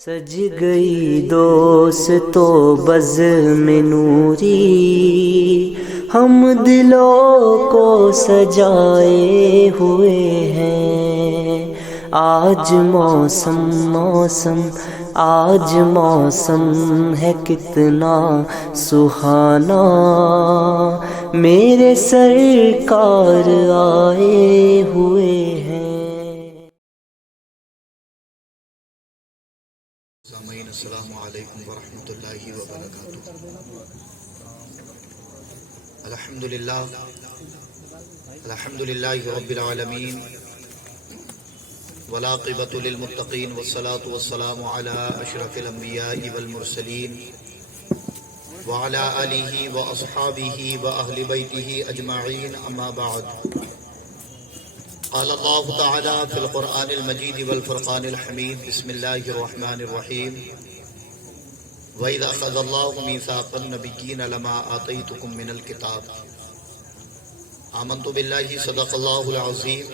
سج گئی دوستو بزم نوری، ہم دلوں کو سجائے ہوئے ہیں۔ آج موسم آج موسم ہے کتنا سہانا، میرے سرکار آئے ہوئے ہیں۔ سامعین السلام علیکم ورحمۃ اللہ وبرکاتہ۔ الحمدللہ رب العالمین، والعاقبۃ للمتقین، والصلاة والسلام علی اشرف الانبیاء والمرسلین، وعلی آلہ واصحابہ واہل بیتہ اجمعین، اما بعد۔ قال اللہ تعالی فی القرآن المجید والفرقان الحمید، بسم اللہ الرحمن الرحیم۔ وَإِذَا أَخَذَ اللَّهُ مِيثَاقَ النَّبِيِّينَ لَمَا آتَيْتُكُم مِّنَ الْكِتَابِ آمَنْتُ بِاللَّهِ صَدَقَ اللَّهُ الْعَظِيمُ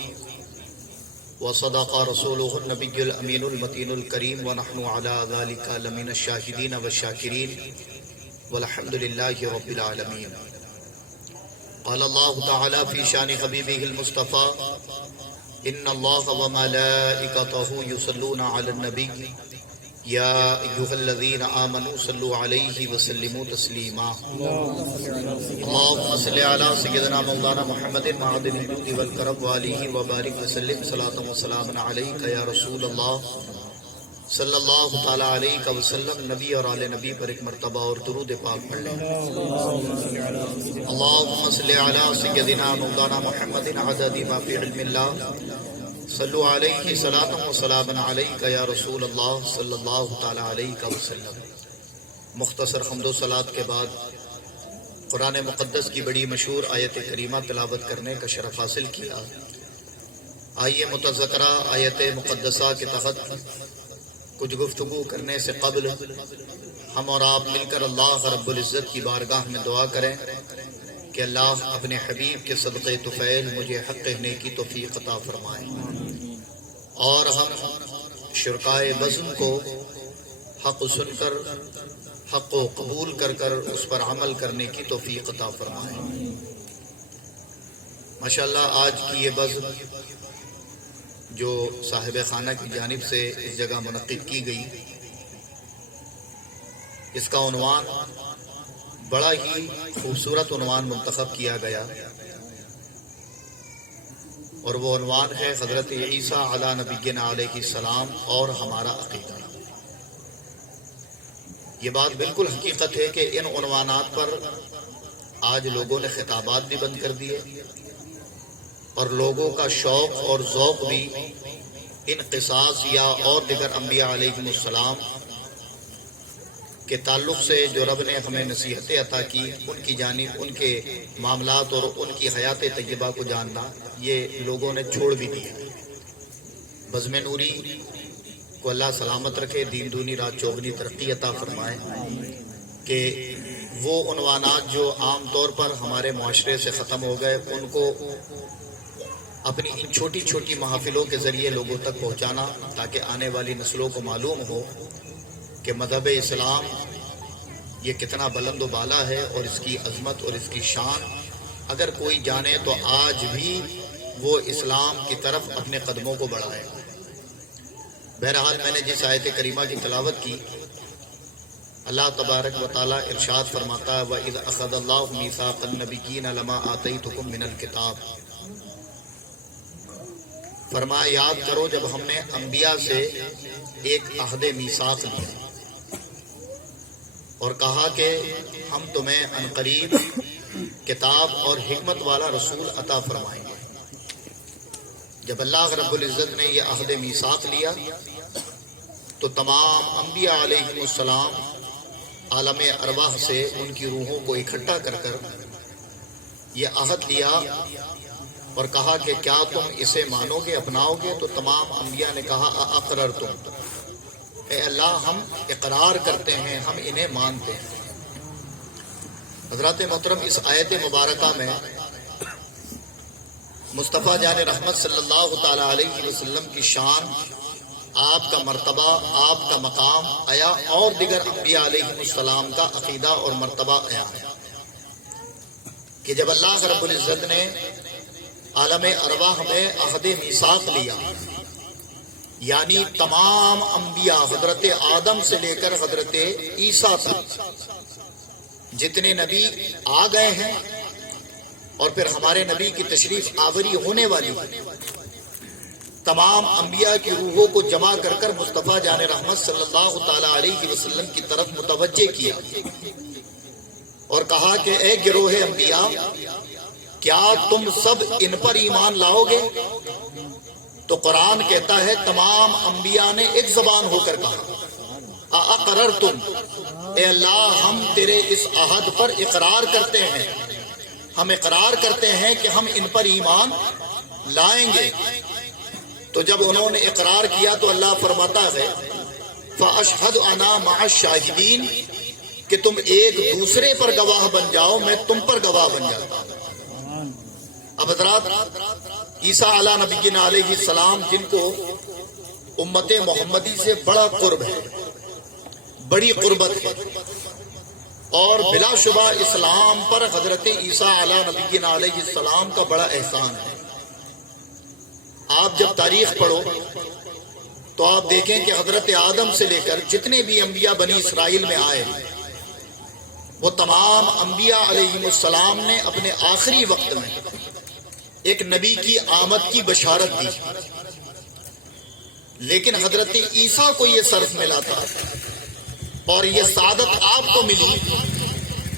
وَصَدَقَ رَسُولُهُ النَّبِيُّ الْأَمِينُ الْمَتِينُ الْكَرِيمُ وَنَحْنُ عَلَى ذَلِكَ لَمِنَ الشَّاهِدِينَ وَالشَّاكِرِينَ وَالْحَمْدُ لِلَّهِ رَبِّ الْعَالَمِينَ۔ قال الله تعالى في شان حبيبه المصطفى: إن الله وملائكته يصلون على النبي يا أيها الذين آمنوا صلوا عليه وسلموا تسليما۔ اللهم صل على سيدنا مولانا محمد معدن الجود والكرم وآله وبارك وسلم صلاة وسلام عليك يا رسول الله صلی اللہ تعالیٰ علیہ وسلم۔ نبی اور آل نبی پر ایک مرتبہ اور درود پاک پڑھ لیں۔ اللہم صلی علی سیدنا مولانا محمد عدد ما فی علم اللہ، صلو علیہ صلاۃ و سلام علیک یا رسول اللہ صلی اللہ تعالیٰ علیہ وسلم۔ مختصر حمد و صلات کے بعد قرآن مقدس کی بڑی مشہور آیت کریمہ تلاوت کرنے کا شرف حاصل کیا۔ آئیے متذکرہ آیت مقدسہ کے تحت کچھ گفتگو کرنے سے قبل ہم اور آپ مل کر اللہ رب العزت کی بارگاہ میں دعا کریں کہ اللہ اپنے حبیب کے صدقے طفیل مجھے حق کہنے کی توفیق عطا فرمائے، اور ہم شرکائے بزم کو حق سن کر حق کو قبول کر کر اس پر عمل کرنے کی توفیق عطا فرمائے۔ ماشاءاللہ آج کی یہ بزم جو صاحب خانہ کی جانب سے اس جگہ منعقد کی گئی، اس کا عنوان بڑا ہی خوبصورت عنوان منتخب کیا گیا، اور وہ عنوان ہے حضرت عیسیٰ علی نبینا علیہ السلام اور ہمارا عقیدہ۔ یہ بات بالکل حقیقت ہے کہ ان عنوانات پر آج لوگوں نے خطابات بھی بند کر دیے، اور لوگوں کا شوق اور ذوق بھی ان قصاص یا اور دیگر انبیاء علیہ السلام کے تعلق سے جو رب نے ہمیں نصیحتیں عطا کی، ان کی جانب ان کے معاملات اور ان کی حیات طیبہ کو جاننا، یہ لوگوں نے چھوڑ بھی دیا۔ بزم نوری کو اللہ سلامت رکھے، دین دونی رات چوگنی ترقی عطا فرمائے، کہ وہ عنوانات جو عام طور پر ہمارے معاشرے سے ختم ہو گئے، ان کو اپنی ان چھوٹی چھوٹی محافلوں کے ذریعے لوگوں تک پہنچانا، تاکہ آنے والی نسلوں کو معلوم ہو کہ مذہب اسلام یہ کتنا بلند و بالا ہے، اور اس کی عظمت اور اس کی شان اگر کوئی جانے تو آج بھی وہ اسلام کی طرف اپنے قدموں کو بڑھائے۔ بہرحال میں نے جس آیت کریمہ کی تلاوت کی، اللہ تبارک و تعالیٰ ارشاد فرماتا ہے: وَإِذْ أَخَذَ اللَّهُ مِيثَاقَ النَّبِيِّينَ لَمَا آتَيْتُكُم مِّنَ الْكِتَابِ۔ فرمایا یاد کرو جب ہم نے انبیاء سے ایک عہد میثاق لیا اور کہا کہ ہم تمہیں عنقریب کتاب اور حکمت والا رسول عطا فرمائیں گے۔ جب اللہ رب العزت نے یہ عہد میثاق لیا تو تمام انبیاء علیہ السلام عالم ارواح سے ان کی روحوں کو اکٹھا کر کر یہ عہد لیا اور کہا کہ کیا تم اسے مانو گے، اپناؤ گے؟ تو تمام انبیاء نے کہا اقررتم، اے اللہ ہم اقرار کرتے ہیں، ہم انہیں مانتے ہیں۔ حضرات محترم، اس آیت مبارکہ میں مصطفیٰ جان رحمت صلی اللہ تعالی علیہ وسلم کی شان آپ کا مرتبہ، آپ کا مقام آیا اور دیگر انبیاء علیہ السلام کا عقیدہ اور مرتبہ آیا ہے کہ جب اللہ رب العزت نے عالم ارواح میں عہد میثاق لیا، یعنی تمام انبیاء حضرت آدم سے لے کر حضرت عیسیٰ تک جتنے نبی آ گئے ہیں اور پھر ہمارے نبی کی تشریف آوری ہونے والی ہے، تمام انبیاء کی روحوں کو جمع کر کر مصطفیٰ جان رحمت صلی اللہ تعالی علیہ وسلم کی طرف متوجہ کیا اور کہا کہ اے گروہ انبیاء، کیا تم سب ان پر ایمان لاؤ گے؟ تو قرآن کہتا ہے تمام انبیاء نے ایک زبان ہو کر کہا اقررتم، اے اللہ ہم تیرے اس عہد پر اقرار کرتے ہیں، ہم اقرار کرتے ہیں کہ ہم ان پر ایمان لائیں گے۔ تو جب انہوں نے اقرار کیا تو اللہ فرماتا ہے فَأَشْهَدُ أَنَا مَعَ الشَّاهِدِينَ کہ تم ایک دوسرے پر گواہ بن جاؤ، میں تم پر گواہ بن جاتا ہوں۔ اب حضرات، عیسیٰ علیہ نبینا علیہ السلام جن کو امت محمدی سے بڑا قرب ہے، بڑی قربت ہے، اور بلا شبہ اسلام پر حضرت عیسیٰ علیہ نبینا علیہ السلام کا بڑا احسان ہے۔ آپ جب تاریخ پڑھو تو آپ دیکھیں کہ حضرت آدم سے لے کر جتنے بھی انبیاء بنی اسرائیل میں آئے، وہ تمام انبیاء علیہ السلام نے اپنے آخری وقت میں ایک نبی کی آمد کی بشارت دی، لیکن حضرت عیسیٰ کو یہ شرف ملا تھا اور یہ سعادت آپ کو ملی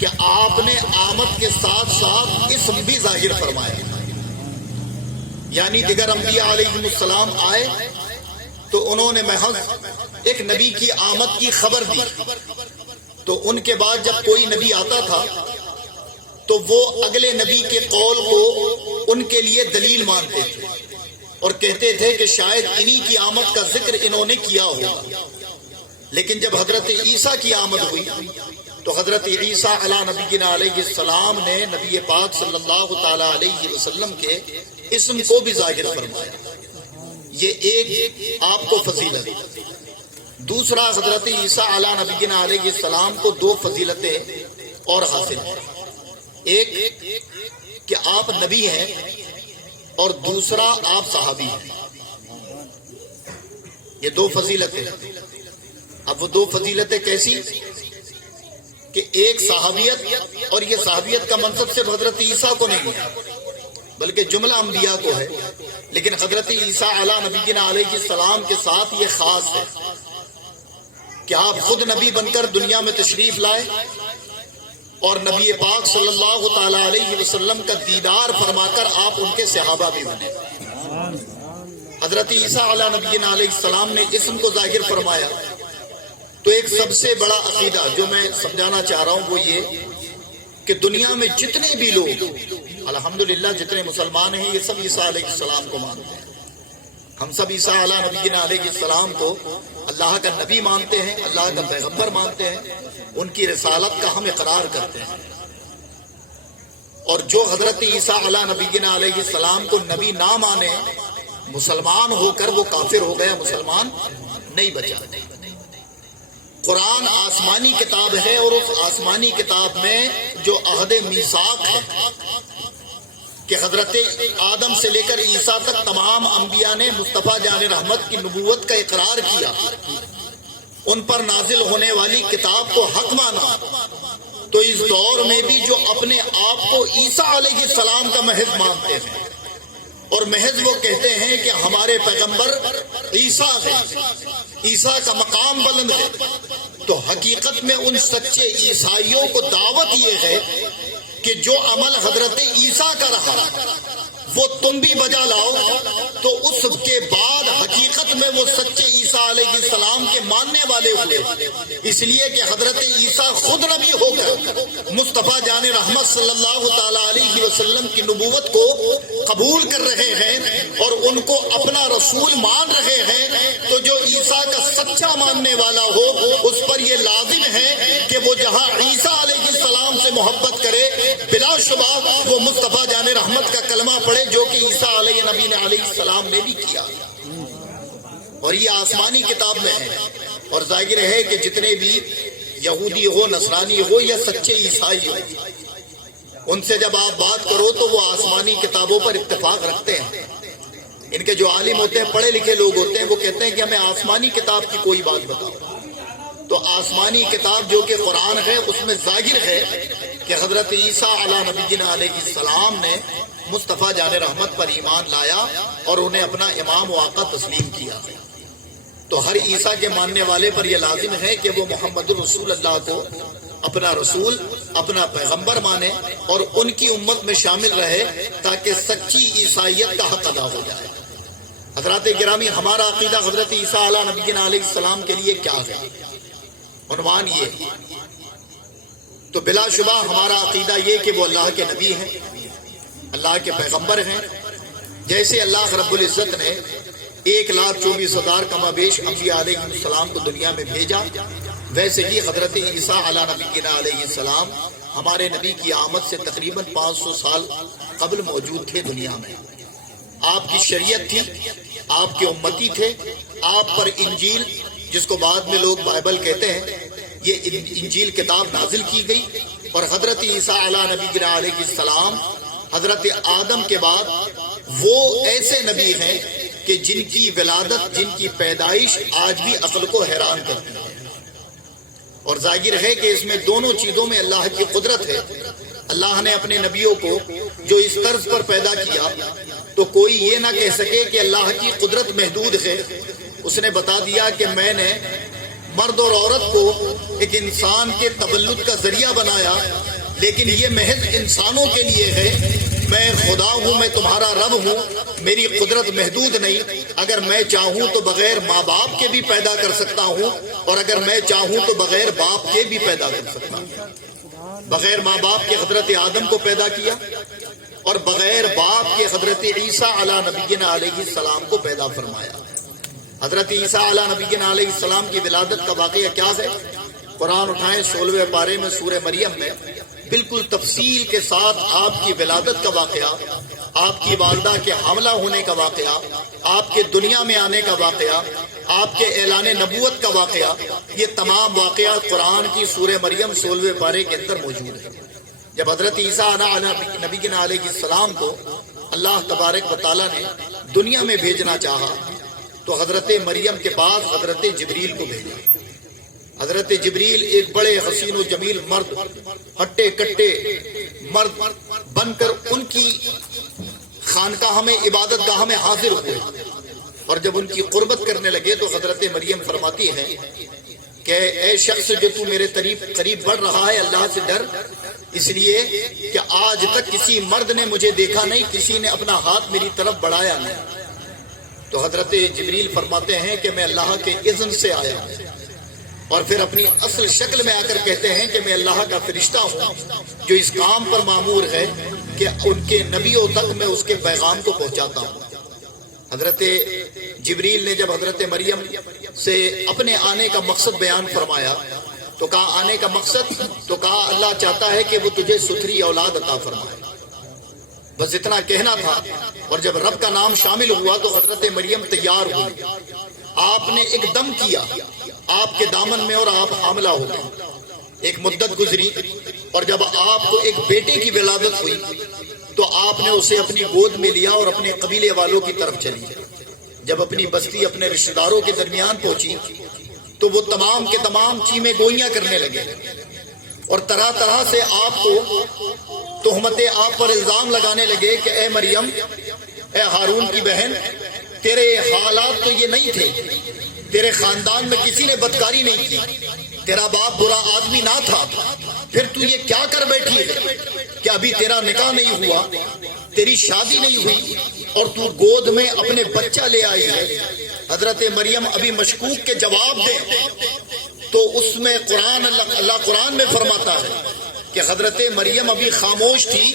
کہ آپ نے آمد کے ساتھ ساتھ اسم بھی ظاہر فرمایا، یعنی دیگر انبیاء علیہ السلام آئے تو انہوں نے محض ایک نبی کی آمد کی خبر دی، تو ان کے بعد جب کوئی نبی آتا تھا تو وہ اگلے نبی کے قول کو ان کے لیے دلیل مانتے تھے اور کہتے تھے کہ شاید انہی کی آمد کا ذکر انہوں نے کیا ہوگا۔ لیکن جب حضرت عیسیٰ کی آمد ہوئی تو حضرت عیسیٰ علیہ نبینا علیہ السلام نے نبی پاک صلی اللہ تعالی علیہ وسلم کے اسم کو بھی ظاہر فرمایا۔ یہ ایک آپ کو فضیلت۔ دوسرا، حضرت عیسیٰ علیہ نبینا علیہ السلام کو دو فضیلتیں اور حاصل ہیں، ایک کہ آپ نبی ہیں اور دوسرا آپ صحابی ہیں۔ یہ دو فضیلتیں۔ اب وہ دو فضیلتیں کیسی کہ ایک صحابیت، اور یہ صحابیت کا منصب صرف حضرت عیسیٰ کو نہیں ہے بلکہ جملہ انبیاء کو ہے، لیکن حضرت عیسیٰ علیہ نبینا علیہ السلام کے ساتھ یہ خاص ہے کہ آپ خود نبی بن کر دنیا میں تشریف لائے اور نبی پاک صلی اللہ تعالی علیہ وسلم کا دیدار فرما کر آپ ان کے صحابہ بھی بنے۔ حضرت عیسیٰ علیہ نبینا علیہ السلام نے اسم کو ظاہر فرمایا، تو ایک سب سے بڑا عقیدہ جو میں سمجھانا چاہ رہا ہوں وہ یہ کہ دنیا میں جتنے بھی لوگ الحمدللہ جتنے مسلمان ہیں یہ سب عیسیٰ علیہ السلام کو مانتے ہیں۔ ہم سب عیسیٰ علیہ نبینا علیہ السلام کو اللہ کا نبی مانتے ہیں، اللہ کا پیغمبر مانتے ہیں، ان کی رسالت کا ہم اقرار کرتے ہیں، اور جو حضرت عیسیٰ علیہ نبینا علیہ السلام کو نبی نہ مانے، مسلمان ہو کر وہ کافر ہو گیا، مسلمان نہیں بچا۔ قرآن آسمانی کتاب ہے اور اس آسمانی کتاب میں جو عہد میثاق ہے کہ حضرت آدم سے لے کر عیسیٰ تک تمام انبیاء نے مصطفیٰ جان رحمت کی نبوت کا اقرار کیا، ان پر نازل ہونے والی کتاب کو حق مانا، تو اس دور میں بھی جو اپنے آپ کو عیسیٰ علیہ السلام کا محض مانتے ہیں اور محض وہ کہتے ہیں کہ ہمارے پیغمبر عیسیٰ ہے، عیسیٰ کا مقام بلند ہے، تو حقیقت میں ان سچے عیسائیوں کو دعوت یہ ہے کہ جو عمل حضرت عیسیٰ کا رہا وہ تم بھی بجا لاؤ، تو اس کے بعد حقیقت میں وہ سچے عیسیٰ علیہ السلام کے ماننے والے ہوئے، اس لیے کہ حضرت عیسیٰ خود نبی ہو کر مصطفیٰ جان رحمت صلی اللہ تعالی علیہ وسلم کی نبوت کو قبول کر رہے ہیں اور ان کو اپنا رسول مان رہے ہیں، تو جو عیسیٰ کا سچا ماننے والا ہو اس پر یہ لازم ہے کہ وہ جہاں عیسیٰ علیہ السلام سے محبت کرے، بلا شبہ وہ مصطفیٰ جان رحمت کا کلمہ پڑھے جو کہ عیسیٰ علیہ نبی علیہ السلام نے بھی کیا۔ اور یہ آسمانی کتاب میں ہے، اور ظاہر ہے کہ جتنے بھی یہودی ہو، نصرانی ہو یا سچے عیسائی ہو، ان سے جب آپ بات کرو تو وہ آسمانی کتابوں پر اتفاق رکھتے ہیں۔ ان کے جو عالم ہوتے ہیں، پڑھے لکھے لوگ ہوتے ہیں، وہ کہتے ہیں کہ ہمیں آسمانی کتاب کی کوئی بات بتاؤ۔ تو آسمانی کتاب جو کہ قرآن ہے، اس میں ظاہر ہے کہ حضرت عیسیٰ علیہ نبینا علیہ السلام نے مصطفیٰ جان رحمت پر ایمان لایا اور انہیں اپنا امام و آقا تسلیم کیا۔ تو ہر عیسیٰ کے ماننے والے پر یہ لازم ہے کہ وہ محمد الرسول اللہ کو اپنا رسول، اپنا پیغمبر مانے اور ان کی امت میں شامل رہے تاکہ سچی عیسائیت کا حق ادا ہو جائے۔ حضرات گرامی، ہمارا عقیدہ حضرت عیسیٰ علیہ نبینا علیہ السلام کے لیے کیا ہے؟ عنوان یہ ہے۔ تو بلا شبہ ہمارا عقیدہ یہ کہ وہ اللہ کے نبی ہیں، اللہ کے پیغمبر ہیں۔ جیسے اللہ رب العزت نے 1,24,000 کما بیش انبیاء علیہ السلام کو دنیا میں بھیجا، ویسے ہی حضرت عیسیٰ علیہ نبینا علیہ السلام ہمارے نبی کی آمد سے تقریباً 500 سال قبل موجود تھے دنیا میں۔ آپ کی شریعت تھی، آپ کے امتی تھے، آپ پر انجیل، جس کو بعد میں لوگ بائبل کہتے ہیں، یہ انجیل کتاب نازل کی گئی۔ اور حضرت عیسیٰ علیہ نبینا علیہ السلام حضرت آدم کے بعد وہ ایسے نبی ہیں کہ جن کی ولادت، جن کی پیدائش آج بھی عقل کو حیران کرتی ہے۔ اور ظاہر ہے کہ اس میں دونوں چیزوں میں اللہ کی قدرت ہے۔ اللہ نے اپنے نبیوں کو جو اس طرز پر پیدا کیا تو کوئی یہ نہ کہہ سکے کہ اللہ کی قدرت محدود ہے۔ اس نے بتا دیا کہ میں نے مرد اور عورت کو ایک انسان کے تولد کا ذریعہ بنایا، لیکن یہ محض انسانوں کے لیے ہے۔ میں خدا ہوں، میں تمہارا رب ہوں، میری قدرت محدود نہیں۔ اگر میں چاہوں تو بغیر ماں باپ کے بھی پیدا کر سکتا ہوں، اور اگر میں چاہوں تو بغیر باپ کے بھی پیدا کر سکتا ہوں۔ بغیر ماں باپ کے حضرت آدم کو پیدا کیا، اور بغیر باپ کے حضرت عیسیٰ علیہ نبینا علیہ السلام کو پیدا فرمایا۔ حضرت عیسیٰ علیہ نبینا علیہ السلام کی ولادت کا واقعہ کیا ہے؟ قرآن اٹھائیں 16ویں پارے میں سورہ مریم میں بالکل تفصیل کے ساتھ آپ کی ولادت کا واقعہ، آپ کی والدہ کے حاملہ ہونے کا واقعہ، آپ کے دنیا میں آنے کا واقعہ، آپ کے اعلان نبوت کا واقعہ، یہ تمام واقعات قرآن کی سورہ مریم 16ویں پارے کے اندر موجود ہیں۔ جب حضرت عیسیٰ نبینا علیہ السلام کو اللہ تبارک و تعالیٰ نے دنیا میں بھیجنا چاہا تو حضرت مریم کے پاس حضرت جبریل کو بھیجا۔ حضرت جبریل ایک بڑے حسین و جمیل مرد، ہٹے کٹے مرد بن کر ان کی خانقاہ میں، عبادت گاہ میں حاضر ہوئے، اور جب ان کی قربت کرنے لگے تو حضرت مریم فرماتی ہیں کہ اے شخص جو تو میرے قریب بڑھ رہا ہے، اللہ سے ڈر، اس لیے کہ آج تک کسی مرد نے مجھے دیکھا نہیں، کسی نے اپنا ہاتھ میری طرف بڑھایا نہیں۔ تو حضرت جبریل فرماتے ہیں کہ میں اللہ کے اذن سے آیا ہوں، اور پھر اپنی اصل شکل میں آ کر کہتے ہیں کہ میں اللہ کا فرشتہ ہوں جو اس کام پر مامور ہے کہ ان کے نبیوں تک میں اس کے پیغام کو پہنچاتا ہوں۔ حضرت جبریل نے جب حضرت مریم سے اپنے آنے کا مقصد بیان فرمایا تو کہا آنے کا مقصد، تو کہا اللہ چاہتا ہے کہ وہ تجھے ستھری اولاد عطا فرمائے، بس اتنا کہنا تھا۔ اور جب رب کا نام شامل ہوا تو حضرت مریم تیار ہوئی، آپ نے ایک دم کیا آپ کے دامن میں اور آپ حاملہ ہو گئے۔ ایک مدت گزری اور جب آپ کو ایک بیٹے کی ولادت ہوئی تو آپ نے اسے اپنی گود میں لیا اور اپنے قبیلے والوں کی طرف چلی۔ جب اپنی بستی اپنے رشتہ داروں کے درمیان پہنچی تو وہ تمام کے تمام چیمیں گوئیاں کرنے لگے اور طرح طرح سے آپ کو تہمتیں آپ پر الزام لگانے لگے کہ اے مریم، اے ہارون کی بہن، تیرے حالات تو یہ نہیں تھے، تیرے خاندان میں کسی نے بدکاری نہیں کی، تیرا باپ برا آدمی نہ تھا، پھر تو یہ کیا کر بیٹھی ہے کہ ابھی تیرا نکاح نہیں ہوا، تیری شادی نہیں ہوئی اور تو گود میں اپنے بچہ لے آئی ہے۔ حضرت مریم ابھی مشکوک کے جواب دے تو اس میں اللہ قرآن میں فرماتا ہے کہ حضرت مریم ابھی خاموش تھی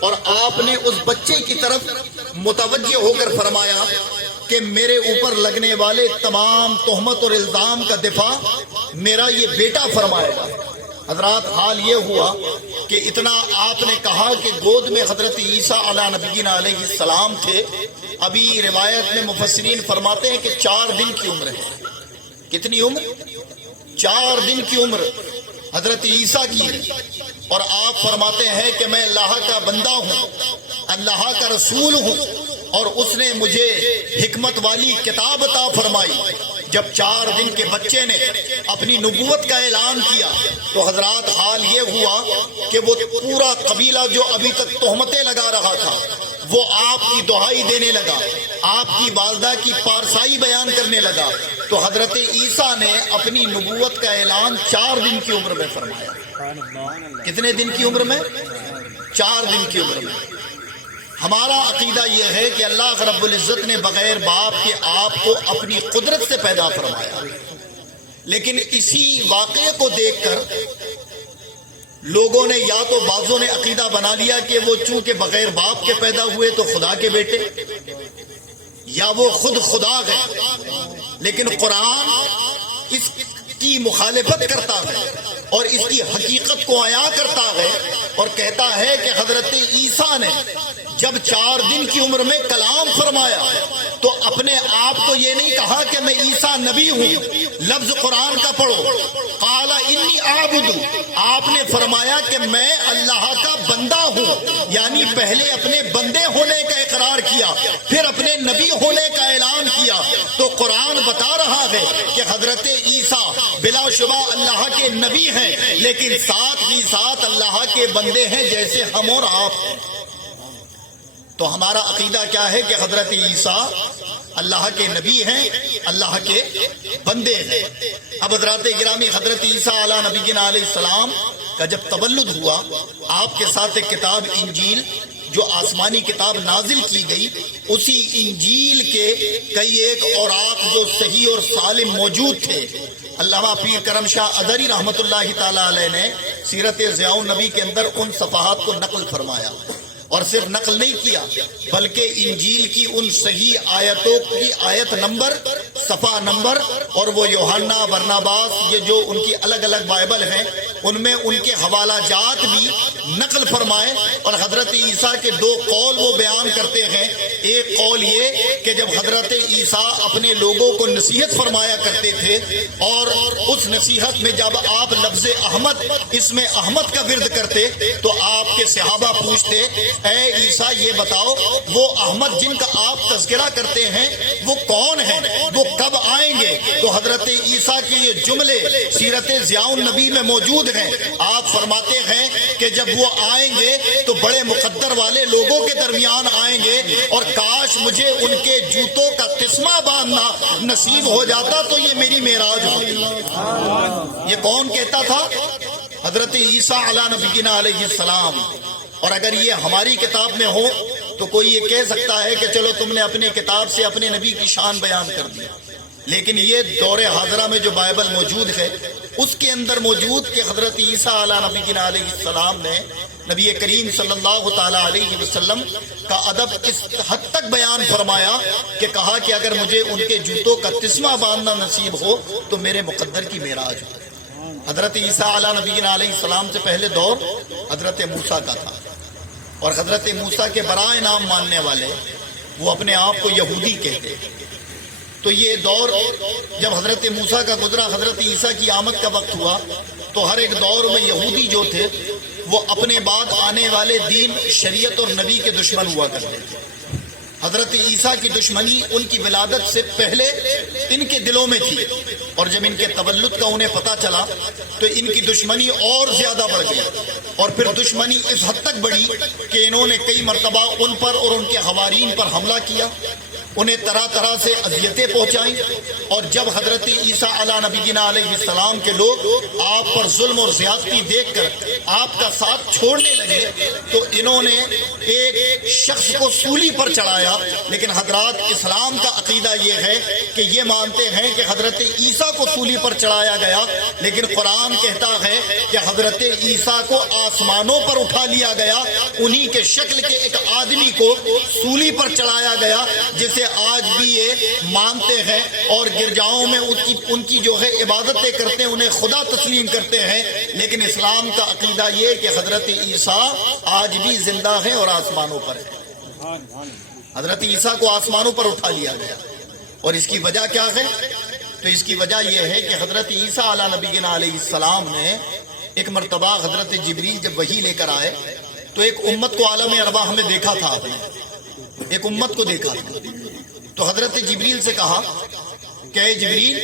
اور آپ نے اس بچے کی طرف متوجہ ہو کر فرمایا کہ میرے اوپر لگنے والے تمام تہمت اور الزام کا دفاع میرا یہ بیٹا فرمائے گا۔ حضرات حال یہ ہوا کہ اتنا آپ نے کہا کہ گود میں حضرت عیسیٰ علیہ نبینا علیہ السلام تھے. ابھی روایت میں مفسرین فرماتے ہیں کہ 4 دن کی عمر ہے. کتنی عمر؟ 4 دن کی عمر حضرت عیسیٰ کی ہے. اور آپ فرماتے ہیں کہ میں اللہ کا بندہ ہوں, اللہ کا رسول ہوں, اور اس نے مجھے حکمت والی کتاب عطا فرمائی. جب 4 دن کے بچے نے اپنی نبوت کا اعلان کیا تو حضرات حال یہ ہوا کہ وہ پورا قبیلہ جو ابھی تک تہمتیں لگا رہا تھا وہ آپ کی دہائی دینے لگا, آپ کی والدہ کی پارسائی بیان کرنے لگا. تو حضرت عیسیٰ نے اپنی نبوت کا اعلان 4 دن کی عمر میں فرمایا. کتنے دن کی عمر میں؟ 4 دن کی عمر میں. ہمارا عقیدہ یہ ہے کہ اللہ رب العزت نے بغیر باپ کے آپ کو اپنی قدرت سے پیدا فرمایا, لیکن اسی واقعے کو دیکھ کر لوگوں نے یا تو بعضوں نے عقیدہ بنا لیا کہ وہ چونکہ بغیر باپ کے پیدا ہوئے تو خدا کے بیٹے, یا وہ خود خدا ہے. لیکن قرآن اس کی مخالفت کرتا ہے اور اس کی حقیقت کو عیاں کرتا ہے اور کہتا ہے کہ حضرت عیسیٰ نے جب 4 دن کی عمر میں کلام فرمایا تو اپنے آپ کو یہ نہیں کہا کہ میں عیسیٰ نبی ہوں. لفظ قرآن کا پڑھو, قال انی اعبد, آپ نے فرمایا کہ میں اللہ کا بندہ ہوں. یعنی پہلے اپنے بندے ہونے کا اقرار کیا, پھر اپنے نبی ہونے کا اعلان کیا. تو قرآن بتا رہا ہے کہ حضرت عیسیٰ بلا شبہ اللہ کے نبی ہیں, لیکن ساتھ ہی ساتھ اللہ کے بندے ہیں جیسے ہم اور آپ. تو ہمارا عقیدہ کیا ہے کہ حضرت عیسیٰ اللہ کے نبی ہیں, اللہ کے بندے ہیں. اب حضرات گرامی, حضرت عیسیٰ علیہ نبینا علیہ السلام کا جب تولد ہوا, آپ کے ساتھ ایک کتاب انجیل جو آسمانی کتاب نازل کی گئی, اسی انجیل کے کئی ایک اوراق جو صحیح اور سالم موجود تھے. علامہ پیر کرم شاہ ادری رحمۃ اللہ تعالی علیہ نے سیرت ضیاء النبی کے اندر ان صفحات کو نقل فرمایا, اور صرف نقل نہیں کیا بلکہ انجیل کی ان صحیح آیتوں کی آیت نمبر, صفحہ نمبر, اور وہ یوحنا, برناباس, یہ جو ان کی الگ الگ بائبل ہیں ان میں ان کے حوالہ جات بھی نقل فرمائے. اور حضرت عیسیٰ کے 2 قول وہ بیان کرتے ہیں. ایک قول یہ کہ جب حضرت عیسیٰ اپنے لوگوں کو نصیحت فرمایا کرتے تھے اور اس نصیحت میں جب آپ لفظ احمد, اس میں احمد کا ورد کرتے تو آپ کے صحابہ پوچھتے, اے عیسیٰ یہ بتاؤ وہ احمد جن کا آپ تذکرہ کرتے ہیں وہ کون ہیں, وہ کب آئیں گے؟ تو حضرت عیسیٰ کے یہ جملے سیرت ضیاء النبی میں موجود ہیں. آپ فرماتے ہیں کہ جب وہ آئیں گے تو بڑے مقدر والے لوگوں کے درمیان آئیں گے, اور کاش مجھے ان کے جوتوں کا تسمہ باندھنا نصیب ہو جاتا تو یہ میری معراج ہوتی. یہ کون کہتا تھا؟ حضرت عیسیٰ علیہ نبینا علیہ السلام. اور اگر یہ ہماری کتاب میں ہو تو کوئی یہ کہہ سکتا ہے کہ چلو تم نے اپنی کتاب سے اپنے نبی کی شان بیان کر دی, لیکن یہ دور حاضرہ میں جو بائبل موجود ہے اس کے اندر موجود کہ حضرت عیسیٰ علیہ نبینا علیہ السلام نے نبی کریم صلی اللہ تعالی علیہ وسلم کا ادب اس حد تک بیان فرمایا کہ کہا کہ اگر مجھے ان کے جوتوں کا تسمہ باندھنا نصیب ہو تو میرے مقدر کی معراج ہو. حضرت عیسیٰ علیہ نبینا علیہ السلام سے پہلے دور حضرت موسیٰ کا تھا, اور حضرت موسیٰ کے برائے نام ماننے والے وہ اپنے آپ کو یہودی کہتے. تو یہ دور جب حضرت موسیٰ کا گزرا, حضرت عیسیٰ کی آمد کا وقت ہوا, تو ہر ایک دور میں یہودی جو تھے وہ اپنے بعد آنے والے دین, شریعت اور نبی کے دشمن ہوا کرتے تھے. حضرت عیسیٰ کی دشمنی ان کی ولادت سے پہلے ان کے دلوں میں تھی, اور جب ان کے تولد کا انہیں پتہ چلا تو ان کی دشمنی اور زیادہ بڑھ گئی, اور پھر دشمنی اس حد تک بڑھی کہ انہوں نے کئی مرتبہ ان پر اور ان کے حوارین پر حملہ کیا, انہیں طرح طرح سے اذیتیں پہنچائیں. اور جب حضرت عیسیٰ علیہ نبینا علیہ السلام کے لوگ آپ پر ظلم اور زیادتی دیکھ کر آپ کا ساتھ چھوڑنے لگے تو انہوں نے ایک شخص کو سولی پر چڑھایا. لیکن حضرات اسلام کا عقیدہ یہ ہے کہ یہ مانتے ہیں کہ حضرت عیسیٰ کو سولی پر چڑھایا گیا, لیکن قرآن کہتا ہے کہ حضرت عیسیٰ کو آسمانوں پر اٹھا لیا گیا, انہی کے شکل کے ایک آدمی کو سولی پر چڑھایا گیا جسے آج بھی یہ مانتے ہیں اور گرجاؤں میں ان کی جو ہے عبادتیں کرتے ہیں، انہیں خدا تسلیم کرتے ہیں، لیکن اسلام کا عقیدہ یہ کہ حضرت عیسیٰ آج بھی زندہ ہیں اور آسمانوں پر ہیں۔ حضرت عیسیٰ کو آسمانوں پر اٹھا لیا گیا، اور اس کی وجہ کیا ہے؟ تو اس کی وجہ یہ ہے کہ حضرت عیسیٰ علیہ نبینا علیہ السلام نے ایک مرتبہ حضرت جبریل جب وحی لے کر آئے تو ایک امت کو عالم ارواح میں دیکھا تھا، آپ نے ایک امت کو دیکھا تھا، تو حضرت جبریل سے کہا کہ اے جبریل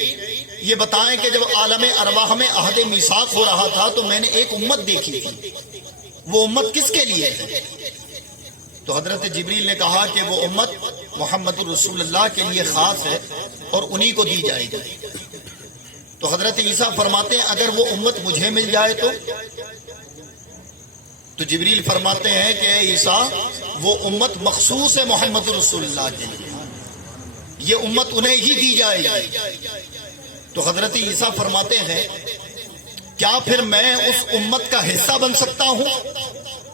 یہ بتائیں کہ جب عالم ارواح میں عہد میثاق ہو رہا تھا تو میں نے ایک امت دیکھی تھی، وہ امت کس کے لیے ہے؟ تو حضرت جبریل نے کہا کہ وہ امت محمد رسول اللہ کے لیے خاص ہے اور انہی کو دی جائے گی۔ تو حضرت عیسیٰ فرماتے ہیں اگر وہ امت مجھے مل جائے تو جبریل فرماتے ہیں کہ اے عیسیٰ وہ امت مخصوص ہے محمد رسول اللہ کے لیے، یہ امت انہیں ہی دی جائے گی۔ تو حضرت عیسیٰ فرماتے ہیں کیا پھر میں اس امت کا حصہ بن سکتا ہوں؟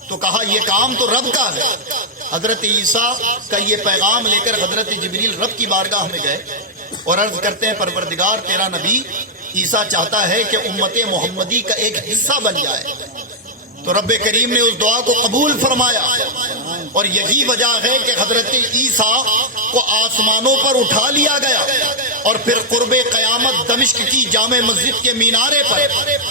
تو کہا یہ کام تو رب کا ہے۔ حضرت عیسیٰ کا یہ پیغام لے کر حضرت جبریل رب کی بارگاہ میں گئے اور عرض کرتے ہیں پروردگار تیرا نبی عیسیٰ چاہتا ہے کہ امت محمدی کا ایک حصہ بن جائے۔ تو رب کریم نے اس دعا کو قبول فرمایا، اور یہی وجہ ہے کہ حضرت عیسیٰ کو آسمانوں پر اٹھا لیا گیا، اور پھر قرب قیامت دمشق کی جامع مسجد کے مینارے پر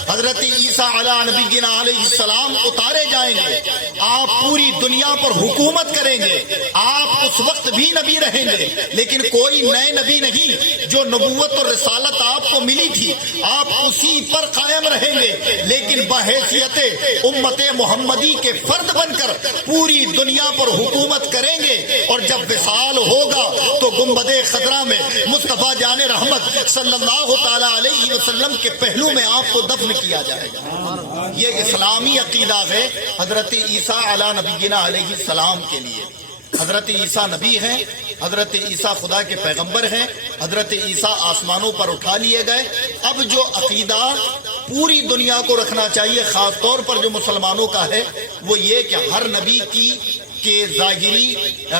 حضرت عیسیٰ علیہ نبینا علیہ السلام اتارے جائیں گے۔ آپ پوری دنیا پر حکومت کریں گے، آپ اس وقت بھی نبی رہیں گے، لیکن کوئی نئے نبی نہیں، جو نبوت اور رسالت آپ کو ملی تھی آپ اسی پر قائم رہیں گے، لیکن بحیثیت امت محمدی کے فرد بن کر پوری دنیا پر حکومت کریں گے، اور جب وصال ہوگا تو گنبد خضرا میں مصطفیٰ جان رحمت صلی اللہ تعالی علیہ وسلم کے پہلو میں آپ کو دفن کیا جائے گا۔ یہ اسلامی عقیدہ ہے حضرت عیسیٰ علیہ نبینا علیہ السلام کے لیے۔ حضرت عیسیٰ نبی ہیں، حضرت عیسیٰ خدا کے پیغمبر ہیں، حضرت عیسیٰ آسمانوں پر اٹھا لیے گئے۔ اب جو عقیدہ پوری دنیا کو رکھنا چاہیے، خاص طور پر جو مسلمانوں کا ہے، وہ یہ کہ ہر نبی کے ظاہری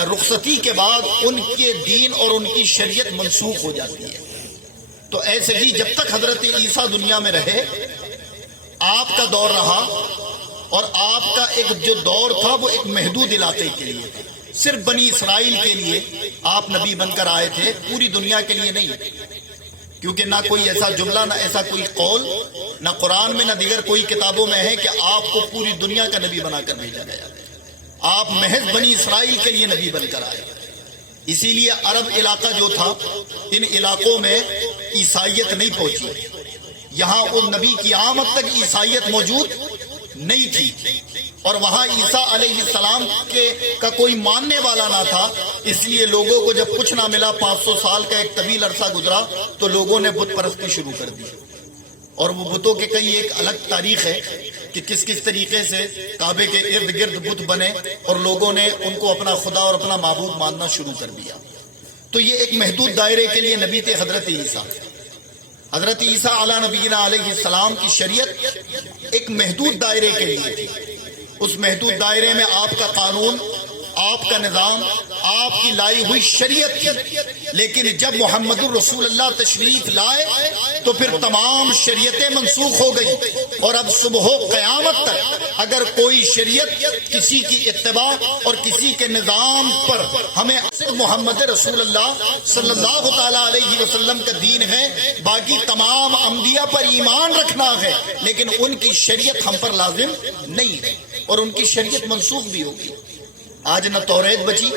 رخصتی کے بعد ان کے دین اور ان کی شریعت منسوخ ہو جاتی ہے۔ تو ایسے ہی جب تک حضرت عیسیٰ دنیا میں رہے، آپ کا دور رہا، اور آپ کا ایک جو دور تھا وہ ایک محدود علاقے کے لیے تھا، صرف بنی اسرائیل کے لیے آپ نبی بن کر آئے تھے، پوری دنیا کے لیے نہیں، کیونکہ نہ کوئی ایسا جملہ، نہ ایسا کوئی قول، نہ قرآن میں نہ دیگر کوئی کتابوں میں ہے کہ آپ کو پوری دنیا کا نبی بنا کر بھیجا گیا۔ آپ محض بنی اسرائیل کے لیے نبی بن کر آئے۔ اسی لیے عرب علاقہ جو تھا، ان علاقوں میں عیسائیت نہیں پہنچی، یہاں ان نبی کی آمد تک عیسائیت موجود نہیں تھی، اور وہاں عیسیٰ علیہ السلام کا کوئی ماننے والا نہ تھا، اس لیے لوگوں کو جب کچھ نہ ملا، 500 سال کا ایک طویل عرصہ گزرا، تو لوگوں نے بت پرستی شروع کر دی، اور وہ بتوں کے کئی ایک الگ تاریخ ہے کہ کس کس طریقے سے کعبے کے ارد گرد بت بنے، اور لوگوں نے ان کو اپنا خدا اور اپنا معبود ماننا شروع کر دیا۔ تو یہ ایک محدود دائرے کے لیے نبی تھے حضرت عیسیٰ۔ حضرت عیسیٰ علیہ نبینا علیہ السلام کی شریعت ایک محدود دائرے کے لیے تھی، اس محدود دائرے میں آپ کا قانون، آپ کا نظام، آپ کی لائی ہوئی شریعت تھی، لیکن جب محمد الرسول اللہ تشریف لائے تو پھر تمام شریعتیں منسوخ ہو گئی، اور اب صبح و قیامت تک اگر کوئی شریعت کسی کی اتباع اور کسی کے نظام پر، ہمیں صرف محمد رسول اللہ صلی اللہ تعالی علیہ وسلم کا دین ہے، باقی تمام انبیاء پر ایمان رکھنا ہے، لیکن ان کی شریعت ہم پر لازم نہیں ہے، اور ان کی شریعت منسوخ بھی ہوگی۔ آج نہ توریت بچی،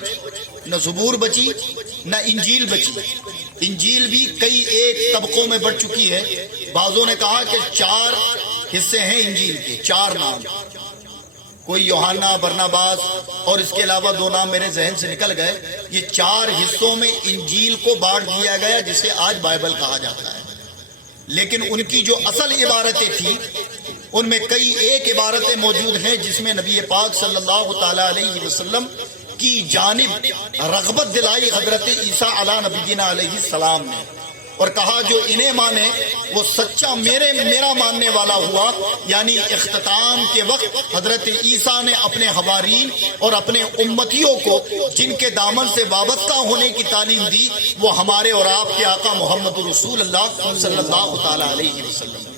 نہ زبور بچی، نہ انجیل بچی۔ انجیل بھی کئی ایک طبقوں میں بڑھ چکی ہے۔ بعضوں نے کہا کہ 4 حصے ہیں انجیل کے، 4 نام، کوئی یوحنا، برناباس، اور اس کے علاوہ 2 نام میرے ذہن سے نکل گئے۔ یہ 4 حصوں میں انجیل کو بانٹ دیا گیا، جسے آج بائبل کہا جاتا ہے، لیکن ان کی جو اصل عبارتیں تھیں ان میں کئی ایک عبارتیں موجود ہیں جس میں نبی پاک صلی اللہ تعالی علیہ وسلم کی جانب رغبت دلائی حضرت عیسیٰ علیہ نبینا علیہ السلام نے، اور کہا جو انہیں مانے وہ سچا میرا ماننے والا ہوا. یعنی اختتام کے وقت حضرت عیسیٰ نے اپنے حوارین اور اپنے امتیوں کو جن کے دامن سے وابستہ ہونے کی تعلیم دی وہ ہمارے اور آپ کے آقا محمد رسول اللہ صلی اللہ تعالی علیہ وسلم.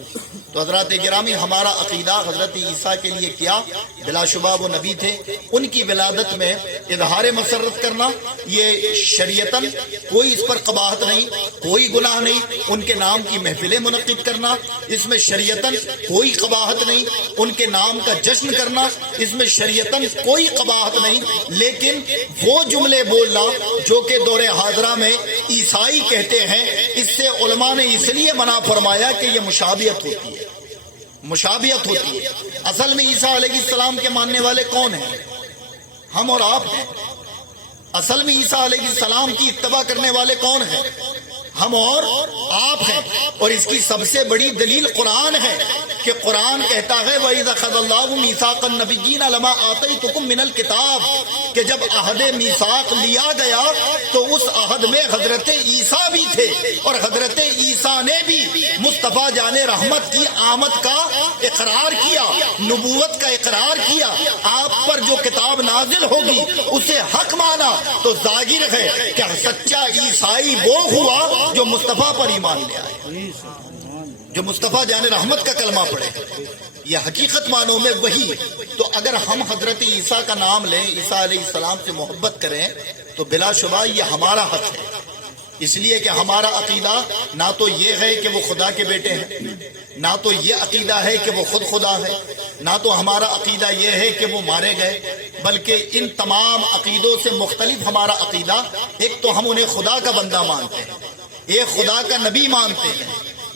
تو حضرات گرامی ہمارا عقیدہ حضرت عیسیٰ کے لیے کیا؟ بلا شبہ وہ نبی تھے. ان کی ولادت میں اظہار مسرت کرنا یہ شریعتاً کوئی اس پر قباحت نہیں، کوئی گناہ نہیں. ان کے نام کی محفلیں منعقد کرنا اس میں شریعتاً کوئی قباحت نہیں. ان کے نام کا جشن کرنا اس میں شریعتاً کوئی قباحت نہیں. لیکن وہ جملے بولنا جو کہ دور حاضرہ میں عیسائی کہتے ہیں، اس سے علماء نے اس لیے منع فرمایا کہ یہ مشابہت ہوتی ہے، مشابہت ہوتی ہے. اصل میں عیسیٰ علیہ السلام کے ماننے والے کون ہیں؟ ہم اور آپ ہیں. اصل میں عیسیٰ علیہ السلام کی اتباع کرنے والے کون ہیں؟ ہم اور آپ ہیں. اور اس کی سب سے بڑی دلیل قرآن ہے کہ قرآن کہتا ہے وَإِذَا أَخَذَ اللَّهُ مِيثَاقَ النَّبِيِّينَ لَمَا آتَيْتُكُم مِّنَ الْكِتَابِ کہ جب عہد میثاق لیا گیا تو اس عہد میں حضرت عیسیٰ بھی تھے اور حضرت عیسیٰ نے بھی مصطفیٰ جان رحمت کی آمد کا اقرار کیا، نبوت کا اقرار کیا. آپ پر جو کتاب نازل ہوگی اسے حق مانا. تو ظاہر ہے کہ سچا عیسائی وہ ہوا جو مصطفیٰ پر ایمان لے آئے، جو مصطفیٰ جان رحمت کا کلمہ پڑھے. یہ حقیقت معنوں میں وہی. تو اگر ہم حضرت عیسیٰ کا نام لیں، عیسیٰ علیہ السلام سے محبت کریں تو بلا شبہ یہ ہمارا حق ہے. اس لیے کہ ہمارا عقیدہ نہ تو یہ ہے کہ وہ خدا کے بیٹے ہیں، نہ تو یہ عقیدہ ہے کہ وہ خود خدا ہے، نہ تو ہمارا عقیدہ یہ ہے کہ وہ مارے گئے. بلکہ ان تمام عقیدوں سے مختلف ہمارا عقیدہ، ایک تو ہم انہیں خدا کا بندہ مانتے ہیں، ایک خدا کا نبی مانتے ہیں.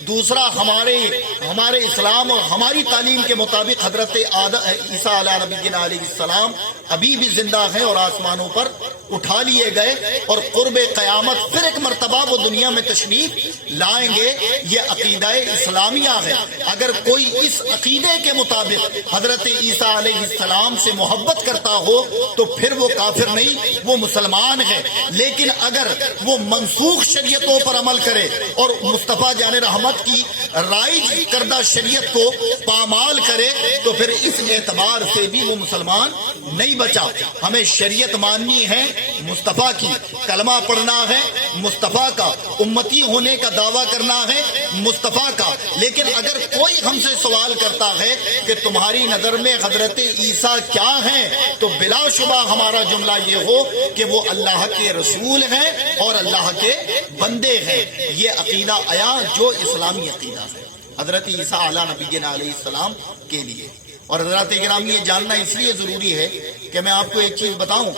دوسرا ہمارے اسلام اور ہماری تعلیم کے مطابق حضرت عیسیٰ علیہ نبینا علیہ السلام ابھی بھی زندہ ہیں اور آسمانوں پر اٹھا لیے گئے اور قرب قیامت پھر ایک مرتبہ وہ دنیا میں تشریف لائیں گے. یہ عقیدہ اسلامیہ ہے. اگر کوئی اس عقیدے کے مطابق حضرت عیسیٰ علیہ السلام سے محبت کرتا ہو تو پھر وہ کافر نہیں، وہ مسلمان ہے. لیکن اگر وہ منسوخ شریعتوں پر عمل کرے اور مصطفیٰ جان رحمت کی رائج کردہ شریعت کو پامال کرے تو پھر اس اعتبار سے بھی وہ مسلمان نہیں بچا. ہمیں شریعت ماننی ہے مصطفیٰ کی، کلمہ پڑھنا ہے مصطفیٰ کا، امتی ہونے کا دعویٰ کرنا ہے مصطفیٰ کا. لیکن اگر کوئی ہم سے سوال کرتا ہے کہ تمہاری نظر میں حضرت عیسیٰ کیا ہیں تو بلا شبہ ہمارا جملہ یہ ہو کہ وہ اللہ کے رسول ہیں اور اللہ کے بندے ہیں. یہ عقیدہ آیا جو اسلامی عقیدہ ہے حضرت عیسیٰ علیہ نبینا علیہ السلام کے لیے. اور حضرات گرامی یہ جاننا اس لیے ضروری ہے کہ میں آپ کو ایک چیز بتاؤں.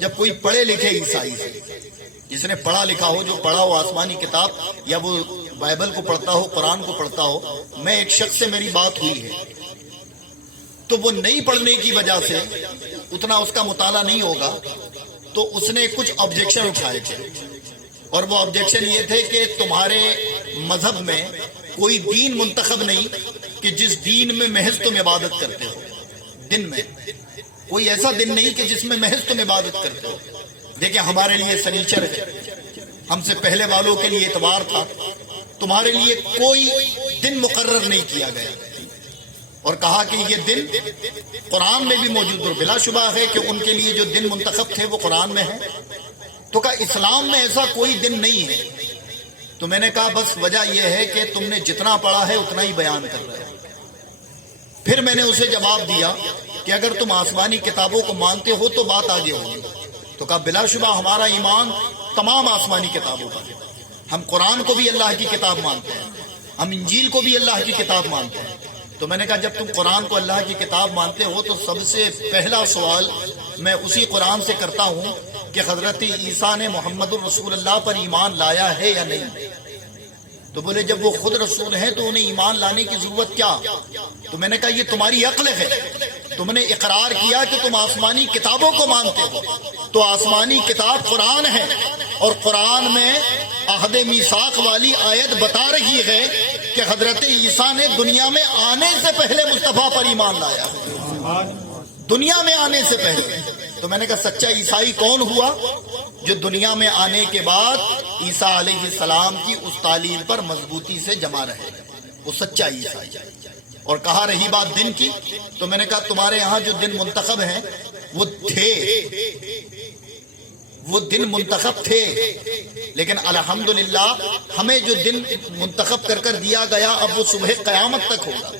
جب کوئی پڑھے لکھے عیسائی سے، جس نے پڑھا لکھا ہو، جو پڑھا ہو آسمانی کتاب یا وہ بائبل کو پڑھتا ہو، قرآن کو پڑھتا ہو، میں ایک شخص سے میری بات ہوئی ہے تو وہ نہیں پڑھنے کی وجہ سے اتنا اس کا مطالعہ نہیں ہوگا تو اس نے کچھ آبجیکشن اٹھائے تھے. اور وہ آبجیکشن یہ تھے کہ تمہارے مذہب میں کوئی دین منتخب نہیں کہ جس دین میں محض تم عبادت کرتے ہو. دن میں کوئی ایسا دن نہیں کہ جس میں محض تم عبادت کرتے ہو. دیکھیں ہمارے لیے سنیچر ہے، ہم سے پہلے والوں کے لیے اتوار تھا. تمہارے لیے کوئی دن مقرر نہیں کیا گیا اور کہا کہ یہ دن قرآن میں بھی موجود. اور بلا شبہ ہے کہ ان کے لیے جو دن منتخب تھے وہ قرآن میں ہے. تو کہا اسلام میں ایسا کوئی دن نہیں ہے. تو میں نے کہا بس وجہ یہ ہے کہ تم نے جتنا پڑھا ہے اتنا ہی بیان کر رہے ہو. پھر میں نے اسے جواب دیا کہ اگر تم آسمانی کتابوں کو مانتے ہو تو بات آگے ہوگی. تو کہا بلا شبہ ہمارا ایمان تمام آسمانی کتابوں پر ہے. ہم قرآن کو بھی اللہ کی کتاب مانتے ہیں، ہم انجیل کو بھی اللہ کی کتاب مانتے ہیں. تو میں نے کہا جب تم قرآن کو اللہ کی کتاب مانتے ہو تو سب سے پہلا سوال میں اسی قرآن سے کرتا ہوں کہ حضرت عیسیٰ نے محمد الرسول اللہ پر ایمان لایا ہے یا نہیں. تو بولے جب وہ خود رسول ہیں تو انہیں ایمان لانے کی ضرورت کیا. تو میں نے کہا یہ تمہاری عقل ہے. تم نے اقرار کیا کہ تم آسمانی کتابوں کو مانتے ہو تو آسمانی کتاب قرآن ہے اور قرآن میں عہد میثاق والی آیت بتا رہی ہے کہ حضرت عیسیٰ نے دنیا میں آنے سے پہلے مصطفیٰ پر ایمان لایا. دنیا میں آنے سے پہلے تو میں نے کہا سچا عیسائی کون ہوا؟ جو دنیا میں آنے کے بعد عیسیٰ علیہ السلام کی اس تعلیم پر مضبوطی سے جمع رہے، وہ سچا عیسائی۔ اور کہا رہی بات دن کی، تو میں نے کہا تمہارے یہاں جو دن منتخب ہیں وہ دن منتخب تھے، لیکن الحمدللہ ہمیں جو دن منتخب کر دیا گیا اب وہ صبح قیامت تک ہوگا۔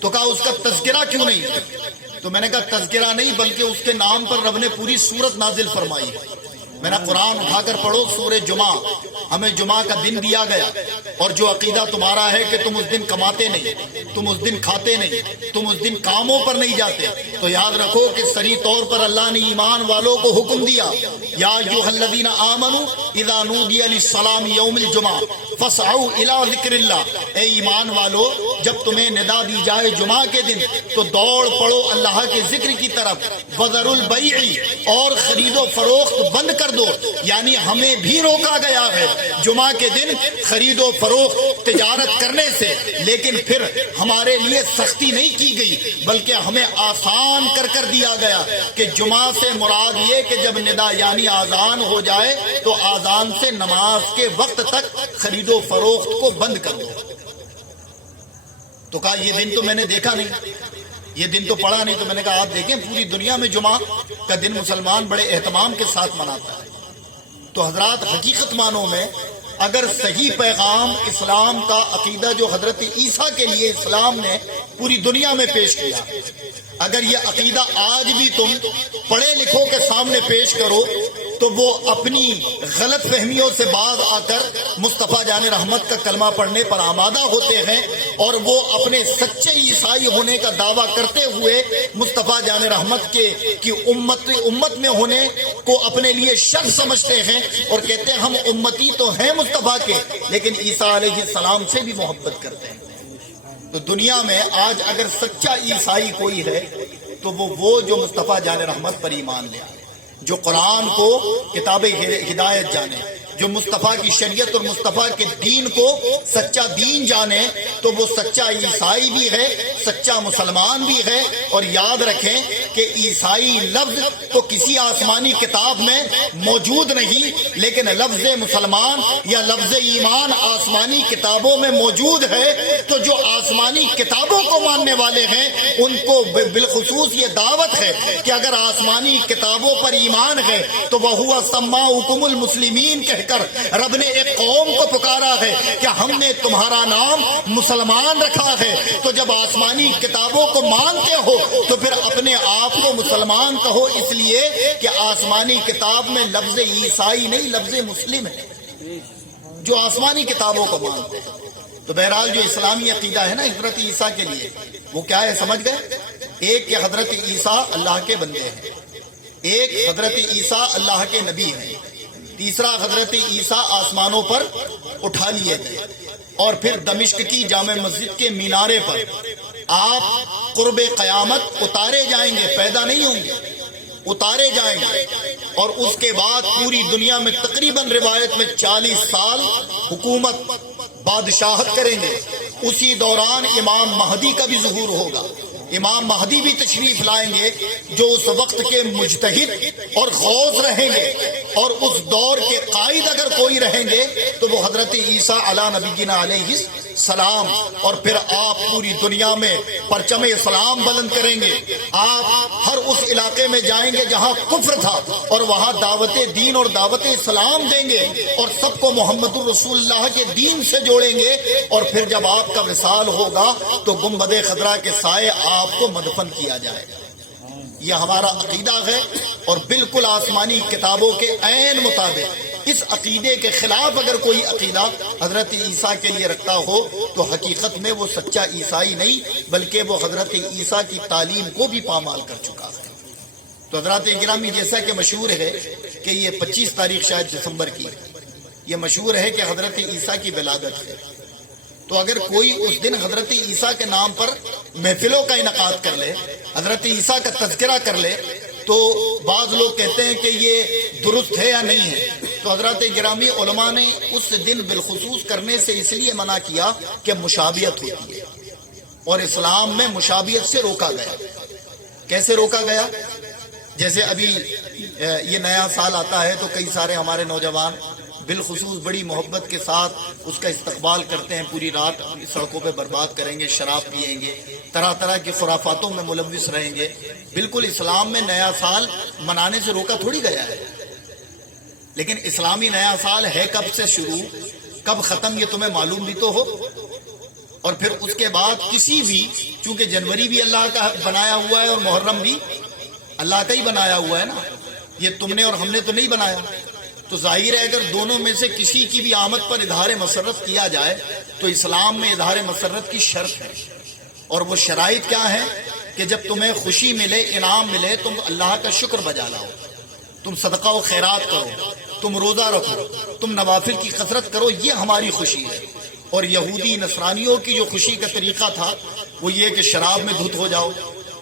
تو کہا اس کا تذکرہ کیوں نہیں؟ تو میں نے کہا تذکرہ نہیں بلکہ اس کے نام پر رب نے پوری سورت نازل فرمائی ہے۔ میں نے قرآن اٹھا کر پڑھو، سورہ جمعہ، ہمیں جمعہ کا دن دیا گیا، اور جو عقیدہ تمہارا ہے کہ تم اس دن کماتے نہیں، تم اس دن کھاتے نہیں، تم اس دن کاموں پر نہیں جاتے، تو یاد رکھو کہ صریح طور پر اللہ نے ایمان والوں کو حکم دیا، یا ایھا الذین آمنوا اذا نودی للصلاۃ یوم الجمعہ فاسعوا الی ذکر اللہ، اے ایمان والو جب تمہیں ندا دی جائے جمعہ کے دن تو دوڑ پڑو اللہ کے ذکر کی طرف، وذروا البیع، اور خرید و فروخت بند کر دو، یعنی ہمیں بھی روکا گیا ہے جمعہ کے دن خرید و فروخت تجارت کرنے سے، لیکن پھر ہمارے لیے سختی نہیں کی گئی بلکہ ہمیں آسان کر دیا گیا کہ جمعہ سے مراد یہ کہ جب ندا یعنی آذان ہو جائے تو آذان سے نماز کے وقت تک خرید و فروخت کو بند کر دو۔ تو کہا یہ دن تو میں نے دیکھا نہیں، یہ دن تو پڑھا نہیں۔ تو میں نے کہا آپ دیکھیں پوری دنیا میں جمعہ کا دن مسلمان بڑے اہتمام کے ساتھ مناتا ہے۔ تو حضرات حقیقت معنوں میں اگر صحیح پیغام اسلام کا عقیدہ جو حضرت عیسیٰ کے لیے اسلام نے پوری دنیا میں پیش کیا، اگر یہ عقیدہ آج بھی تم پڑھے لکھوں کے سامنے پیش کرو تو وہ اپنی غلط فہمیوں سے باز آ کر مصطفیٰ جان رحمت کا کلمہ پڑھنے پر آمادہ ہوتے ہیں، اور وہ اپنے سچے عیسائی ہونے کا دعویٰ کرتے ہوئے مصطفیٰ جان رحمت کی امت میں ہونے کو اپنے لیے شرف سمجھتے ہیں، اور کہتے ہیں ہم امتی تو ہیں مصطفیٰ کے لیکن عیسیٰ علیہ السلام سے بھی محبت کرتے ہیں۔ تو دنیا میں آج اگر سچا عیسائی کوئی ہے تو وہ جو مصطفیٰ جان رحمت پر ایمان لے آئے، جو قرآن کو کتاب ہدایت جانے، جو مصطفیٰ کی شریعت اور مصطفیٰ کے دین کو سچا دین جانے، تو وہ سچا عیسائی بھی ہے، سچا مسلمان بھی ہے۔ اور یاد رکھیں کہ عیسائی لفظ تو کسی آسمانی کتاب میں موجود نہیں، لیکن لفظ مسلمان یا لفظ ایمان آسمانی کتابوں میں موجود ہے۔ تو جو آسمانی کتابوں کو ماننے والے ہیں ان کو بالخصوص یہ دعوت ہے کہ اگر آسمانی کتابوں پر ایمان ہے تو وَهُوَ سَمَّاؤُكُمُ الْمُسْلِمِينَ کہہ کر رب نے ایک قوم کو پکارا ہے کہ ہم نے تمہارا نام مسلمان رکھا ہے۔ تو جب آسمانی کتابوں کو مانتے ہو تو پھر اپنے آپ کو مسلمان کہو، اس لیے کہ آسمانی کتاب میں لفظ عیسائی نہیں لفظ مسلم ہے، جو آسمانی کتابوں کو مانتے ہیں۔ تو بہرحال جو اسلامی عقیدہ ہے نا حضرت عیسیٰ کے لیے وہ کیا ہے سمجھ گئے؟ ایک کہ حضرت عیسیٰ اللہ کے بندے ہیں، ایک حضرت عیسیٰ اللہ کے نبی ہیں، تیسرا حضرت عیسیٰ آسمانوں پر اٹھا لیے گئے، اور پھر دمشق کی جامع مسجد کے مینارے پر آپ قرب قیامت اتارے جائیں گے، پیدا نہیں ہوں گے، اتارے جائیں گے، اور اس کے بعد پوری دنیا میں تقریباً روایت میں 40 سال حکومت بادشاہت کریں گے۔ اسی دوران امام مہدی کا بھی ظہور ہوگا، امام مہدی بھی تشریف لائیں گے جو اس وقت کے مجتہد اور غوث رہیں گے، اور اس دور کے قائد اگر کوئی رہیں گے تو وہ حضرت عیسیٰ علی نبینا علیہ السلام۔ اور پھر آپ پوری دنیا میں پرچم اسلام بلند کریں گے، آپ ہر اس علاقے میں جائیں گے جہاں کفر تھا اور وہاں دعوت دین اور دعوت اسلام دیں گے، اور سب کو محمد الرسول اللہ کے دین سے جوڑیں گے۔ اور پھر جب آپ کا وصال ہوگا تو گنبد خضرا کے سائے آپ کو مدفن کیا جائے گا۔ یہ ہمارا عقیدہ ہے، اور بالکل آسمانی کتابوں کے عین مطابق اس عقیدے کے خلاف اگر کوئی عقیدہ حضرت عیسیٰ کے لیے رکھتا ہو تو حقیقت میں وہ سچا عیسائی نہیں بلکہ وہ حضرت عیسیٰ کی تعلیم کو بھی پامال کر چکا ہے۔ تو حضرات گرامی، جیسا کہ مشہور ہے کہ یہ 25 تاریخ شاید دسمبر کی، یہ مشہور ہے کہ حضرت عیسیٰ کی ولادت ہے، تو اگر کوئی اس دن حضرت عیسیٰ کے نام پر محفلوں کا انعقاد کر لے، حضرت عیسیٰ کا تذکرہ کر لے، تو بعض لوگ کہتے ہیں کہ یہ درست ہے یا نہیں ہے۔ تو حضرات گرامی، علماء نے اس دن بالخصوص کرنے سے اس لیے منع کیا کہ مشابہت ہوتی ہے، اور اسلام میں مشابہت سے روکا گیا۔ کیسے روکا گیا؟ جیسے ابھی یہ نیا سال آتا ہے تو کئی سارے ہمارے نوجوان بالخصوص بڑی محبت کے ساتھ اس کا استقبال کرتے ہیں، پوری رات سڑکوں پہ برباد کریں گے، شراب پئیں گے، طرح طرح کی خرافاتوں میں ملوث رہیں گے۔ بالکل اسلام میں نیا سال منانے سے روکا تھوڑی گیا ہے، لیکن اسلامی نیا سال ہے کب سے شروع کب ختم یہ تمہیں معلوم بھی تو ہو۔ اور پھر اس کے بعد کسی بھی، چونکہ جنوری بھی اللہ کا بنایا ہوا ہے اور محرم بھی اللہ کا ہی بنایا ہوا ہے نا، یہ تم نے اور ہم نے تو نہیں بنایا، تو ظاہر ہے اگر دونوں میں سے کسی کی بھی آمد پر اظہار مسرت کیا جائے تو اسلام میں اظہار مسرت کی شرط ہے، اور وہ شرائط کیا ہے کہ جب تمہیں خوشی ملے، انعام ملے، تم اللہ کا شکر بجا لاؤ، تم صدقہ و خیرات کرو، تم روزہ رکھو، تم نوافل کی کثرت کرو، یہ ہماری خوشی ہے۔ اور یہودی نصرانیوں کی جو خوشی کا طریقہ تھا وہ یہ کہ شراب میں دھت ہو جاؤ،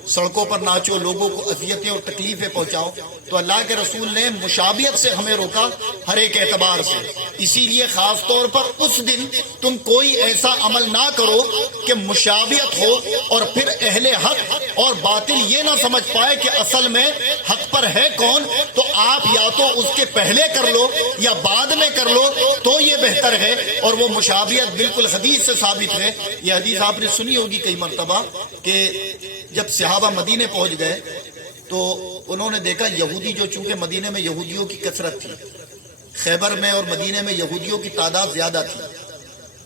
سڑکوں پر ناچو، لوگوں کو اذیتیں اور تکلیفیں پہنچاؤ۔ تو اللہ کے رسول نے مشابہت سے ہمیں روکا ہر ایک اعتبار سے، اسی لیے خاص طور پر اس دن تم کوئی ایسا عمل نہ کرو کہ مشابہت ہو اور پھر اہل حق اور باطل یہ نہ سمجھ پائے کہ اصل میں حق پر ہے کون، تو آپ یا تو اس کے پہلے کر لو یا بعد میں کر لو تو یہ بہتر ہے۔ اور وہ مشابہت بالکل حدیث سے ثابت ہے۔ یہ حدیث آپ نے سنی ہوگی کئی مرتبہ کہ جب صحابہ مدینے پہنچ گئے تو انہوں نے دیکھا یہودی، جو چونکہ مدینے میں یہودیوں کی کثرت تھی، خیبر میں اور مدینے میں یہودیوں کی تعداد زیادہ تھی،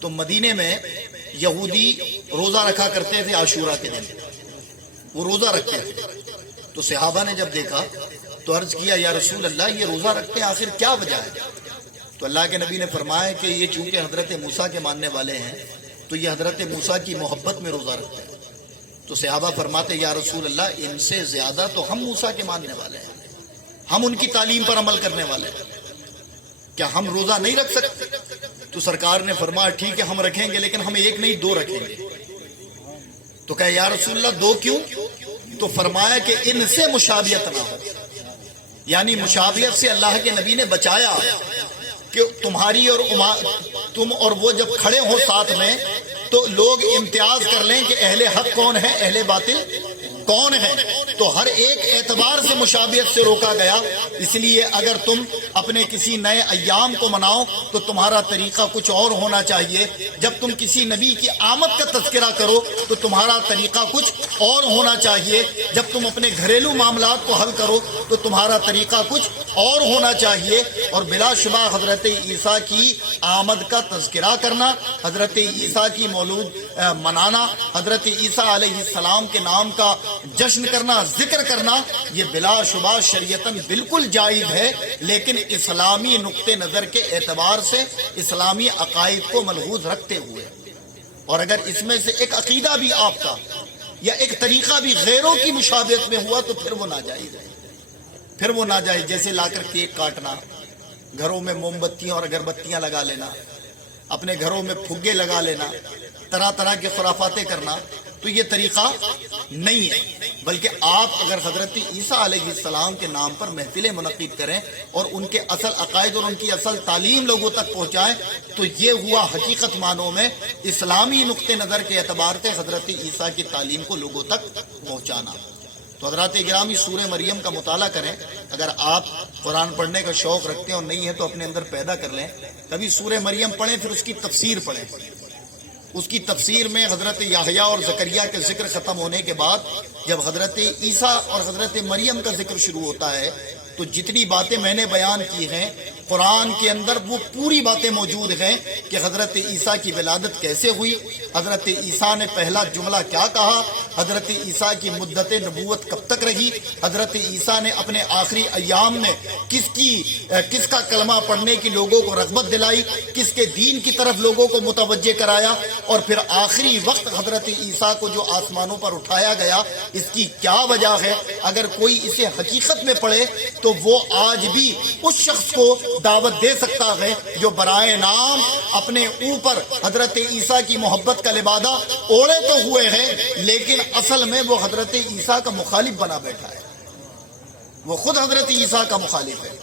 تو مدینے میں یہودی روزہ رکھا کرتے تھے، عاشورہ کے دن وہ روزہ رکھتے تھے۔ تو صحابہ نے جب دیکھا تو عرض کیا یا رسول اللہ یہ روزہ رکھتے ہیں، آخر کیا وجہ ہے؟ تو اللہ کے نبی نے فرمایا کہ یہ چونکہ حضرت موسیٰ کے ماننے والے ہیں تو یہ حضرت موسیٰ کی محبت میں روزہ رکھتے ہیں۔ تو صحابہ فرماتے یا رسول اللہ ان سے زیادہ تو ہم موسیٰ کے ماننے والے ہیں، ہم ان کی تعلیم پر عمل کرنے والے ہیں، کیا ہم روزہ نہیں رکھ سکتے؟ تو سرکار نے فرمایا ٹھیک ہے ہم رکھیں گے، لیکن ہم ایک نہیں دو رکھیں گے۔ تو کہا یا رسول اللہ دو کیوں؟ تو فرمایا کہ ان سے مشابہت نہ ہو، یعنی مشابہت سے اللہ کے نبی نے بچایا کہ تمہاری اور تم اور وہ جب کھڑے ہو ساتھ میں تو لوگ امتیاز کر لیں کہ اہل حق کون ہے، اہل باطل کون ہے۔ تو ہر ایک اعتبار سے مشابہت سے روکا گیا۔ اس لیے اگر تم اپنے کسی نئے ایام کو مناؤ تو تمہارا طریقہ کچھ اور ہونا چاہیے، جب تم کسی نبی کی آمد کا تذکرہ کرو تو تمہارا طریقہ کچھ اور ہونا چاہیے، جب تم اپنے گھریلو معاملات کو حل کرو تو تمہارا طریقہ کچھ اور ہونا چاہیے۔ اور بلا شبہ حضرت عیسیٰ کی آمد کا تذکرہ کرنا، حضرت عیسیٰ کی مولود منانا، حضرت عیسیٰ علیہ السلام کے نام کا جشن کرنا، ذکر کرنا، یہ بلا شبہ شریعتاً بالکل جائز ہے، لیکن اسلامی نقطہ نظر کے اعتبار سے اسلامی عقائد کو ملحوظ رکھتے ہوئے۔ اور اگر اس میں سے ایک عقیدہ بھی آپ کا یا ایک طریقہ بھی غیروں کی مشابہت میں ہوا تو پھر وہ ناجائز ہے، پھر وہ ناجائز۔ جیسے لا کر کیک کاٹنا، گھروں میں موم بتیاں اور اگربتیاں لگا لینا، اپنے گھروں میں پھگے لگا لینا، طرح طرح کی خرافاتیں کرنا، تو یہ طریقہ نہیں ہے۔ بلکہ آپ اگر حضرت عیسیٰ علیہ السلام کے نام پر محفلیں منعقد کریں اور ان کے اصل عقائد اور ان کی اصل تعلیم لوگوں تک پہنچائیں تو یہ ہوا حقیقت معنوں میں اسلامی نقطہ نظر کے اعتبار سے حضرت عیسیٰ کی تعلیم کو لوگوں تک پہنچانا۔ تو حضرات گرامی سورہ مریم کا مطالعہ کریں، اگر آپ قرآن پڑھنے کا شوق رکھتے ہیں اور نہیں ہے تو اپنے اندر پیدا کر لیں، کبھی سورہ مریم پڑھیں، پھر اس کی تفسیر پڑھیں۔ اس کی تفسیر میں حضرت یحییٰ اور زکریا کے ذکر ختم ہونے کے بعد جب حضرت عیسیٰ اور حضرت مریم کا ذکر شروع ہوتا ہے تو جتنی باتیں میں نے بیان کی ہیں قرآن کے اندر وہ پوری باتیں موجود ہیں کہ حضرت عیسیٰ کی ولادت کیسے ہوئی، حضرت عیسیٰ نے پہلا جملہ کیا کہا، حضرت عیسیٰ کی مدت نبوت کب تک رہی، حضرت عیسیٰ نے اپنے آخری ایام میں کس کا کلمہ پڑھنے کی لوگوں کو رغبت دلائی، کس کے دین کی طرف لوگوں کو متوجہ کرایا، اور پھر آخری وقت حضرت عیسیٰ کو جو آسمانوں پر اٹھایا گیا، اس کی کیا وجہ ہے۔ اگر کوئی اسے حقیقت میں پڑھے تو وہ آج بھی اس شخص کو دعوت دے سکتا ہے جو برائے نام اپنے اوپر حضرت عیسیٰ کی محبت کا لبادہ اوڑے تو ہوئے ہیں لیکن اصل میں وہ حضرت عیسیٰ کا مخالف بنا بیٹھا ہے، وہ خود حضرت عیسیٰ کا مخالف ہے۔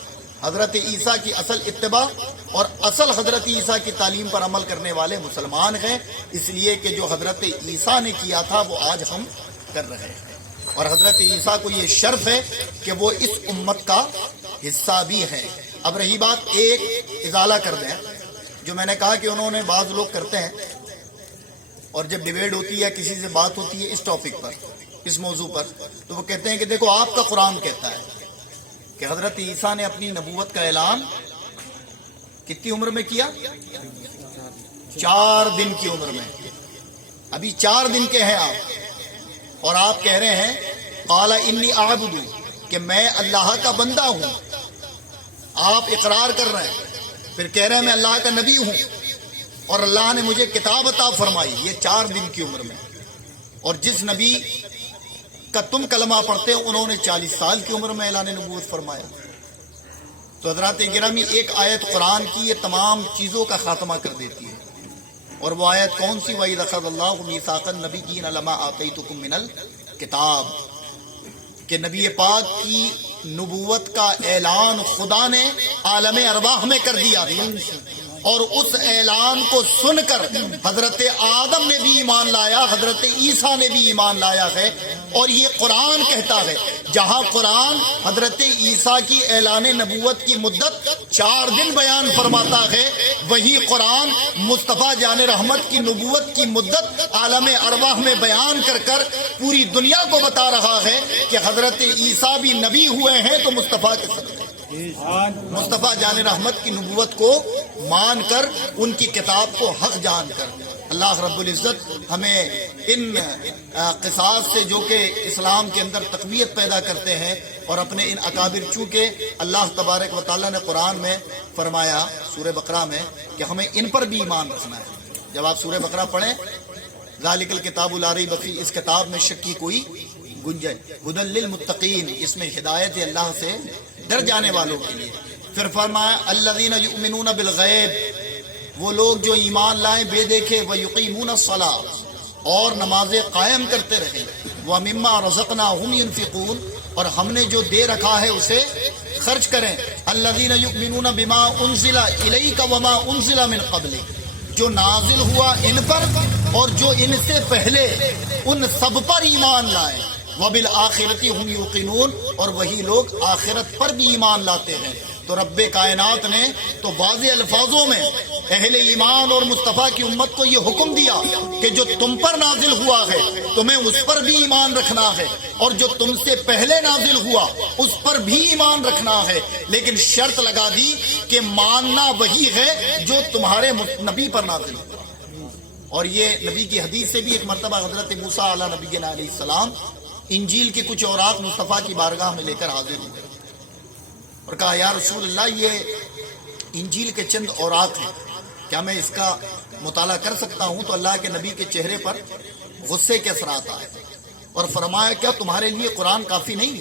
حضرت عیسیٰ کی اصل اتباع اور اصل حضرت عیسیٰ کی تعلیم پر عمل کرنے والے مسلمان ہیں، اس لیے کہ جو حضرت عیسیٰ نے کیا تھا وہ آج ہم کر رہے ہیں۔ اور حضرت عیسیٰ کو یہ شرف ہے کہ وہ اس امت کا حصہ بھی ہے. اب رہی بات ایک ازالہ کر دیں جو میں نے کہا کہ انہوں نے بعض لوگ کرتے ہیں اور جب ڈیبیٹ ہوتی ہے کسی سے بات ہوتی ہے اس ٹاپک پر اس موضوع پر تو وہ کہتے ہیں کہ دیکھو آپ کا قرآن کہتا ہے کہ حضرت عیسیٰ نے اپنی نبوت کا اعلان کتنی عمر میں کیا 4 دن کی عمر میں. ابھی 4 دن کے ہیں آپ اور آپ کہہ رہے ہیں قال انی اعبد کہ میں اللہ کا بندہ ہوں. آپ اقرار کر رہے ہیں پھر کہہ رہے ہیں میں اللہ کا نبی ہوں اور اللہ نے مجھے کتاب عطا فرمائی. یہ 4 دن کی عمر میں. اور جس نبی کا تم کلمہ پڑھتے ہیں انہوں نے 40 سال کی عمر میں اعلان نبوت فرمایا. تو حضرات گرامی ایک آیت قرآن کی یہ تمام چیزوں کا خاتمہ کر دیتی ہے. اور وہ آیت کون سی؟ وَإِذْ أَخَذَ اللَّهُ مِيثَاقَ النَّبِيِّينَ لَمَا آتَيْتُكُم مِّنَ الْكِتَابِ کہ نبی پاک کی نبوت کا اعلان خدا نے عالم ارواح میں کر دیا تھا اور اس اعلان کو سن کر حضرت آدم نے بھی ایمان لایا, حضرت عیسیٰ نے بھی ایمان لایا ہے. اور یہ قرآن کہتا ہے جہاں قرآن حضرت عیسیٰ کی اعلان نبوت کی مدت 4 دن بیان فرماتا ہے, وہی قرآن مصطفیٰ جان رحمت کی نبوت کی مدت عالم ارواح میں بیان کر کر پوری دنیا کو بتا رہا ہے کہ حضرت عیسیٰ بھی نبی ہوئے ہیں تو مصطفیٰ کے صدقے مصطفیٰ جان رحمت کی نبوت کو مان کر ان کی کتاب کو حق جان کر. اللہ رب العزت ہمیں ان قصاص سے جو کہ اسلام کے اندر تقویت پیدا کرتے ہیں اور اپنے ان اکابر, چونکہ اللہ تبارک و تعالیٰ نے قرآن میں فرمایا سورہ بقرہ میں کہ ہمیں ان پر بھی ایمان رکھنا ہے. جب آپ سورہ بقرہ پڑھیں ذالک الکتاب لا ریب فیہ, اس کتاب میں شک کی کوئی گنجائش, ھدی للمتقین, اس میں ہدایت ہے اللہ سے ڈر جانے والوں کے لیے. پھر فرمایا الذین یؤمنون بالغیب, وہ لوگ جو ایمان لائیں بے دیکھے, ویقیمون الصلاۃ اور نمازیں قائم کرتے رہیں, ومما رزقناہم ینفقون اور ہم نے جو دے رکھا ہے اسے خرچ کریں. الذین یؤمنون بما انزل الیک وما انزل من قبلک, جو نازل ہوا ان پر اور جو ان سے پہلے ان سب پر ایمان لائیں. وبالآخرۃ ہم یوقنون اور وہی لوگ آخرت پر بھی ایمان لاتے ہیں. تو رب کائنات نے تو واضح الفاظوں میں اہل ایمان اور مصطفیٰ کی امت کو یہ حکم دیا کہ جو تم پر نازل ہوا ہے تمہیں اس پر بھی ایمان رکھنا ہے, اور جو تم سے پہلے نازل ہوا اس پر بھی ایمان رکھنا ہے, لیکن شرط لگا دی کہ ماننا وہی ہے جو تمہارے نبی پر نازل ہوا. اور یہ نبی کی حدیث سے بھی ایک مرتبہ حضرت موسیٰ علیہ نبینا علیہ السلام انجیل کے کچھ اوراق مصطفیٰ کی بارگاہ میں لے کر حاضر ہوئے اور کہا یا رسول اللہ یہ انجیل کے چند اوراق ہیں, کیا میں اس کا مطالعہ کر سکتا ہوں؟ تو اللہ کے نبی کے چہرے پر غصے کے اثرات آئے اور فرمایا کیا تمہارے لیے قرآن کافی نہیں؟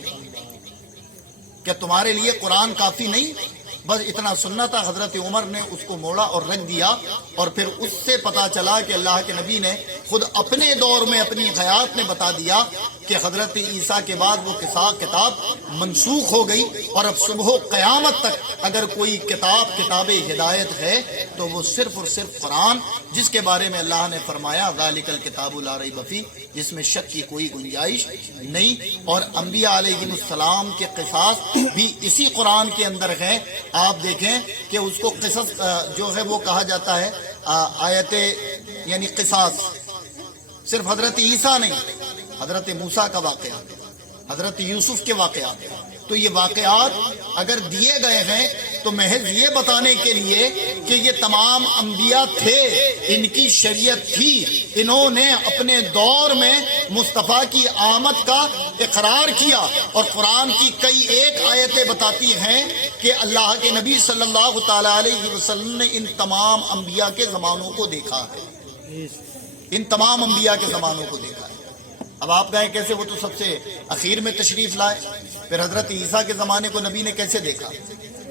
کیا تمہارے لیے قرآن کافی نہیں؟ بس اتنا سننا تھا. حضرت عمر نے اس کو موڑا اور رکھ دیا, اور پھر اس سے پتا چلا کہ اللہ کے نبی نے خود اپنے دور میں اپنی حیات میں بتا دیا کہ حضرت عیسیٰ کے بعد وہ کتاب منسوخ ہو گئی, اور اب صبح و قیامت تک اگر کوئی کتاب ہدایت ہے تو وہ صرف اور صرف قرآن, جس کے بارے میں اللہ نے فرمایا ذالک الکتاب لا ریب فیہ, جس میں شک کی کوئی گنجائش نہیں. اور انبیاء علیہ السلام کے قصاص بھی اسی قرآن کے اندر ہیں. آپ دیکھیں کہ اس کو قصص جو ہے وہ کہا جاتا ہے آیت یعنی قصاص. صرف حضرت عیسیٰ نہیں, حضرت موسیٰ کا واقعہ, حضرت یوسف کے واقعات. تو یہ واقعات اگر دیے گئے ہیں تو محض یہ بتانے کے لیے کہ یہ تمام انبیاء تھے, ان کی شریعت تھی, انہوں نے اپنے دور میں مصطفیٰ کی آمد کا اقرار کیا. اور قرآن کی کئی ایک آیتیں بتاتی ہیں کہ اللہ کے نبی صلی اللہ تعالی علیہ وسلم نے ان تمام انبیاء کے زمانوں کو دیکھا ہے, ان تمام انبیاء کے زمانوں کو دیکھا ہے. اب آپ کہیں کیسے, وہ تو سب سے اخیر میں تشریف لائے. پھر حضرت عیسیٰ کے زمانے کو نبی نے کیسے دیکھا,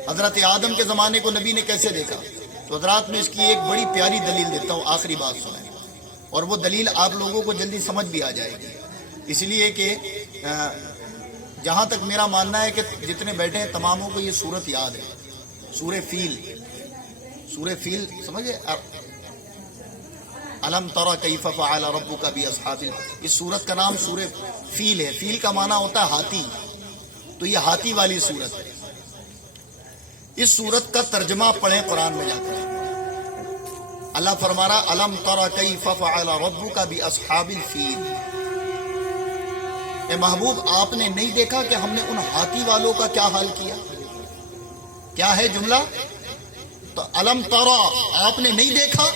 حضرت آدم کے زمانے کو نبی نے کیسے دیکھا؟ تو حضرات میں اس کی ایک بڑی پیاری دلیل دیتا ہوں, آخری بات سنیں, اور وہ دلیل آپ لوگوں کو جلدی سمجھ بھی آ جائے گی. اس لیے کہ جہاں تک میرا ماننا ہے کہ جتنے بیٹھے ہیں تماموں کو یہ صورت یاد ہے, سورہ فیل سمجھے الم تری کیف فعل ربک باصحاب اس سورت کا نام سورہ فیل ہے. فیل کا معنی ہوتا ہے ہاتھی، تو یہ ہاتھی والی سورت ہے. اس سورت کا ترجمہ پڑھیں قرآن میں جا کر. اللہ فرما رہا الم تری کیف فعل ربک باصحاب الفیل. اے محبوب آپ نے نہیں دیکھا کہ ہم نے ان ہاتھی والوں کا کیا حال کیا؟ کیا ہے جملہ؟ تو الم تری، آپ نے نہیں دیکھا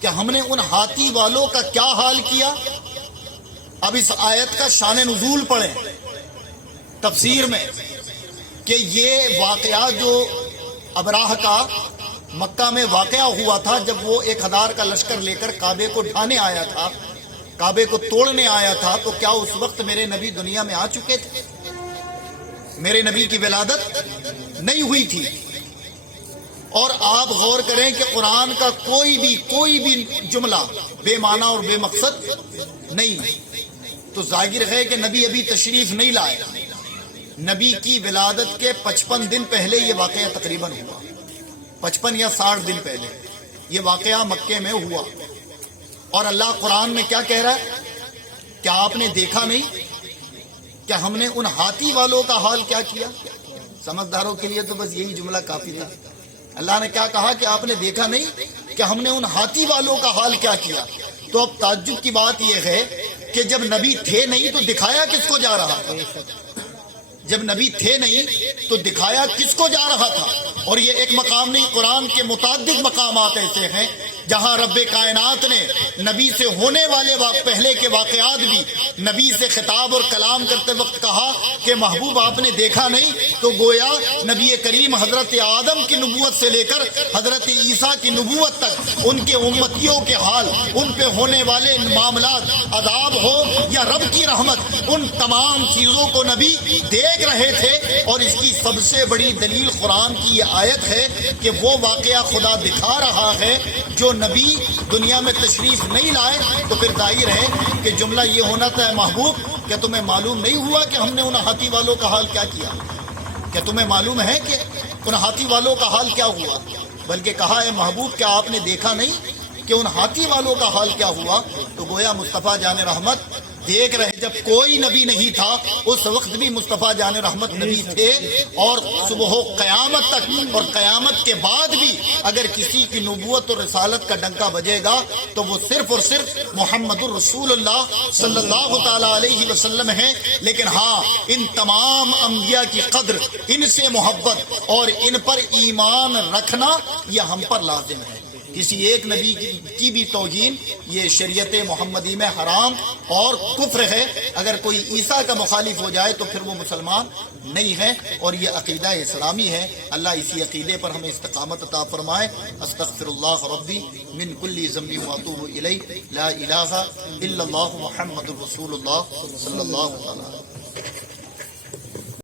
کہ ہم نے ان ہاتھی والوں کا کیا حال کیا؟ اب اس آیت کا شان نزول پڑھیں تفسیر میں کہ یہ واقعہ جو ابراہ کا مکہ میں واقعہ ہوا تھا، جب وہ 1000 کا لشکر لے کر کعبے کو ڈھانے آیا تھا، کعبے کو توڑنے آیا تھا، تو کیا اس وقت میرے نبی دنیا میں آ چکے تھے؟ میرے نبی کی ولادت نہیں ہوئی تھی. اور آپ غور کریں کہ قرآن کا کوئی بھی جملہ بے معنی اور بے مقصد نہیں. تو ظاہر ہے کہ نبی ابھی تشریف نہیں لائے. نبی کی ولادت کے 55 دن پہلے یہ واقعہ تقریباً ہوا، 55 یا 60 دن پہلے یہ واقعہ مکے میں ہوا. اور اللہ قرآن میں کیا کہہ رہا ہے؟ کیا آپ نے دیکھا نہیں کہ ہم نے ان ہاتھی والوں کا حال کیا کیا؟ سمجھداروں کے لیے تو بس یہی جملہ کافی تھا. اللہ نے کیا کہا کہ آپ نے دیکھا نہیں کہ ہم نے ان ہاتھی والوں کا حال کیا کیا؟ تو اب تعجب کی بات یہ ہے کہ جب نبی تھے نہیں تو دکھایا کس کو جا رہا تھا؟ جب نبی تھے نہیں تو دکھایا کس کو جا رہا تھا؟ اور یہ ایک مقام نہیں، قرآن کے متعدد مقامات ایسے ہیں جہاں رب کائنات نے نبی سے ہونے والے پہلے کے واقعات بھی نبی سے خطاب اور کلام کرتے وقت کہا کہ محبوب آپ نے دیکھا نہیں. تو گویا نبی کریم حضرت آدم کی نبوت سے لے کر حضرت عیسیٰ کی نبوت تک ان کے امتیوں کے حال، ان پہ ہونے والے معاملات، عذاب ہو یا رب کی رحمت، ان تمام چیزوں کو نبی دیکھ رہے تھے. اور اس کی سب سے بڑی دلیل قرآن کی یہ آیت ہے کہ وہ واقعہ خدا دکھا رہا ہے جو نبی دنیا میں تشریف نہیں لائے. تو پھر ظاہر ہے کہ جملہ یہ ہونا تھا محبوب کہ تمہیں معلوم نہیں ہوا کہ ہم نے ان ہاتھی والوں کا حال کیا کیا؟ کیا تمہیں معلوم ہے کہ ان ہاتھی والوں کا حال کیا ہوا؟ بلکہ کہا ہے محبوب کیا آپ نے دیکھا نہیں کہ ان ہاتھی والوں کا حال کیا ہوا؟ تو گویا مصطفیٰ جان رحمت دیکھ رہے. جب کوئی نبی نہیں تھا اس وقت بھی مصطفیٰ جان رحمت نبی تھے. اور صبح و قیامت تک اور قیامت کے بعد بھی اگر کسی کی نبوت اور رسالت کا ڈنکا بجے گا تو وہ صرف اور صرف محمد الرسول اللہ صلی اللہ تعالی علیہ وسلم ہیں. لیکن ہاں، ان تمام انبیاء کی قدر، ان سے محبت اور ان پر ایمان رکھنا یہ ہم پر لازم ہے. کسی ایک نبی کی بھی توہین یہ شریعت محمدی میں حرام اور کفر ہے. اگر کوئی عیسیٰ کا مخالف ہو جائے تو پھر وہ مسلمان نہیں ہے. اور یہ عقیدہ اسلامی ہے. اللہ اسی عقیدے پر ہمیں استقامت عطا فرمائے. استغفر اللہ ربی من کل ذنب واتوب الیہ، لا الہ الا اللہ محمد الرسول اللہ صلی اللہ علیہ وسلم.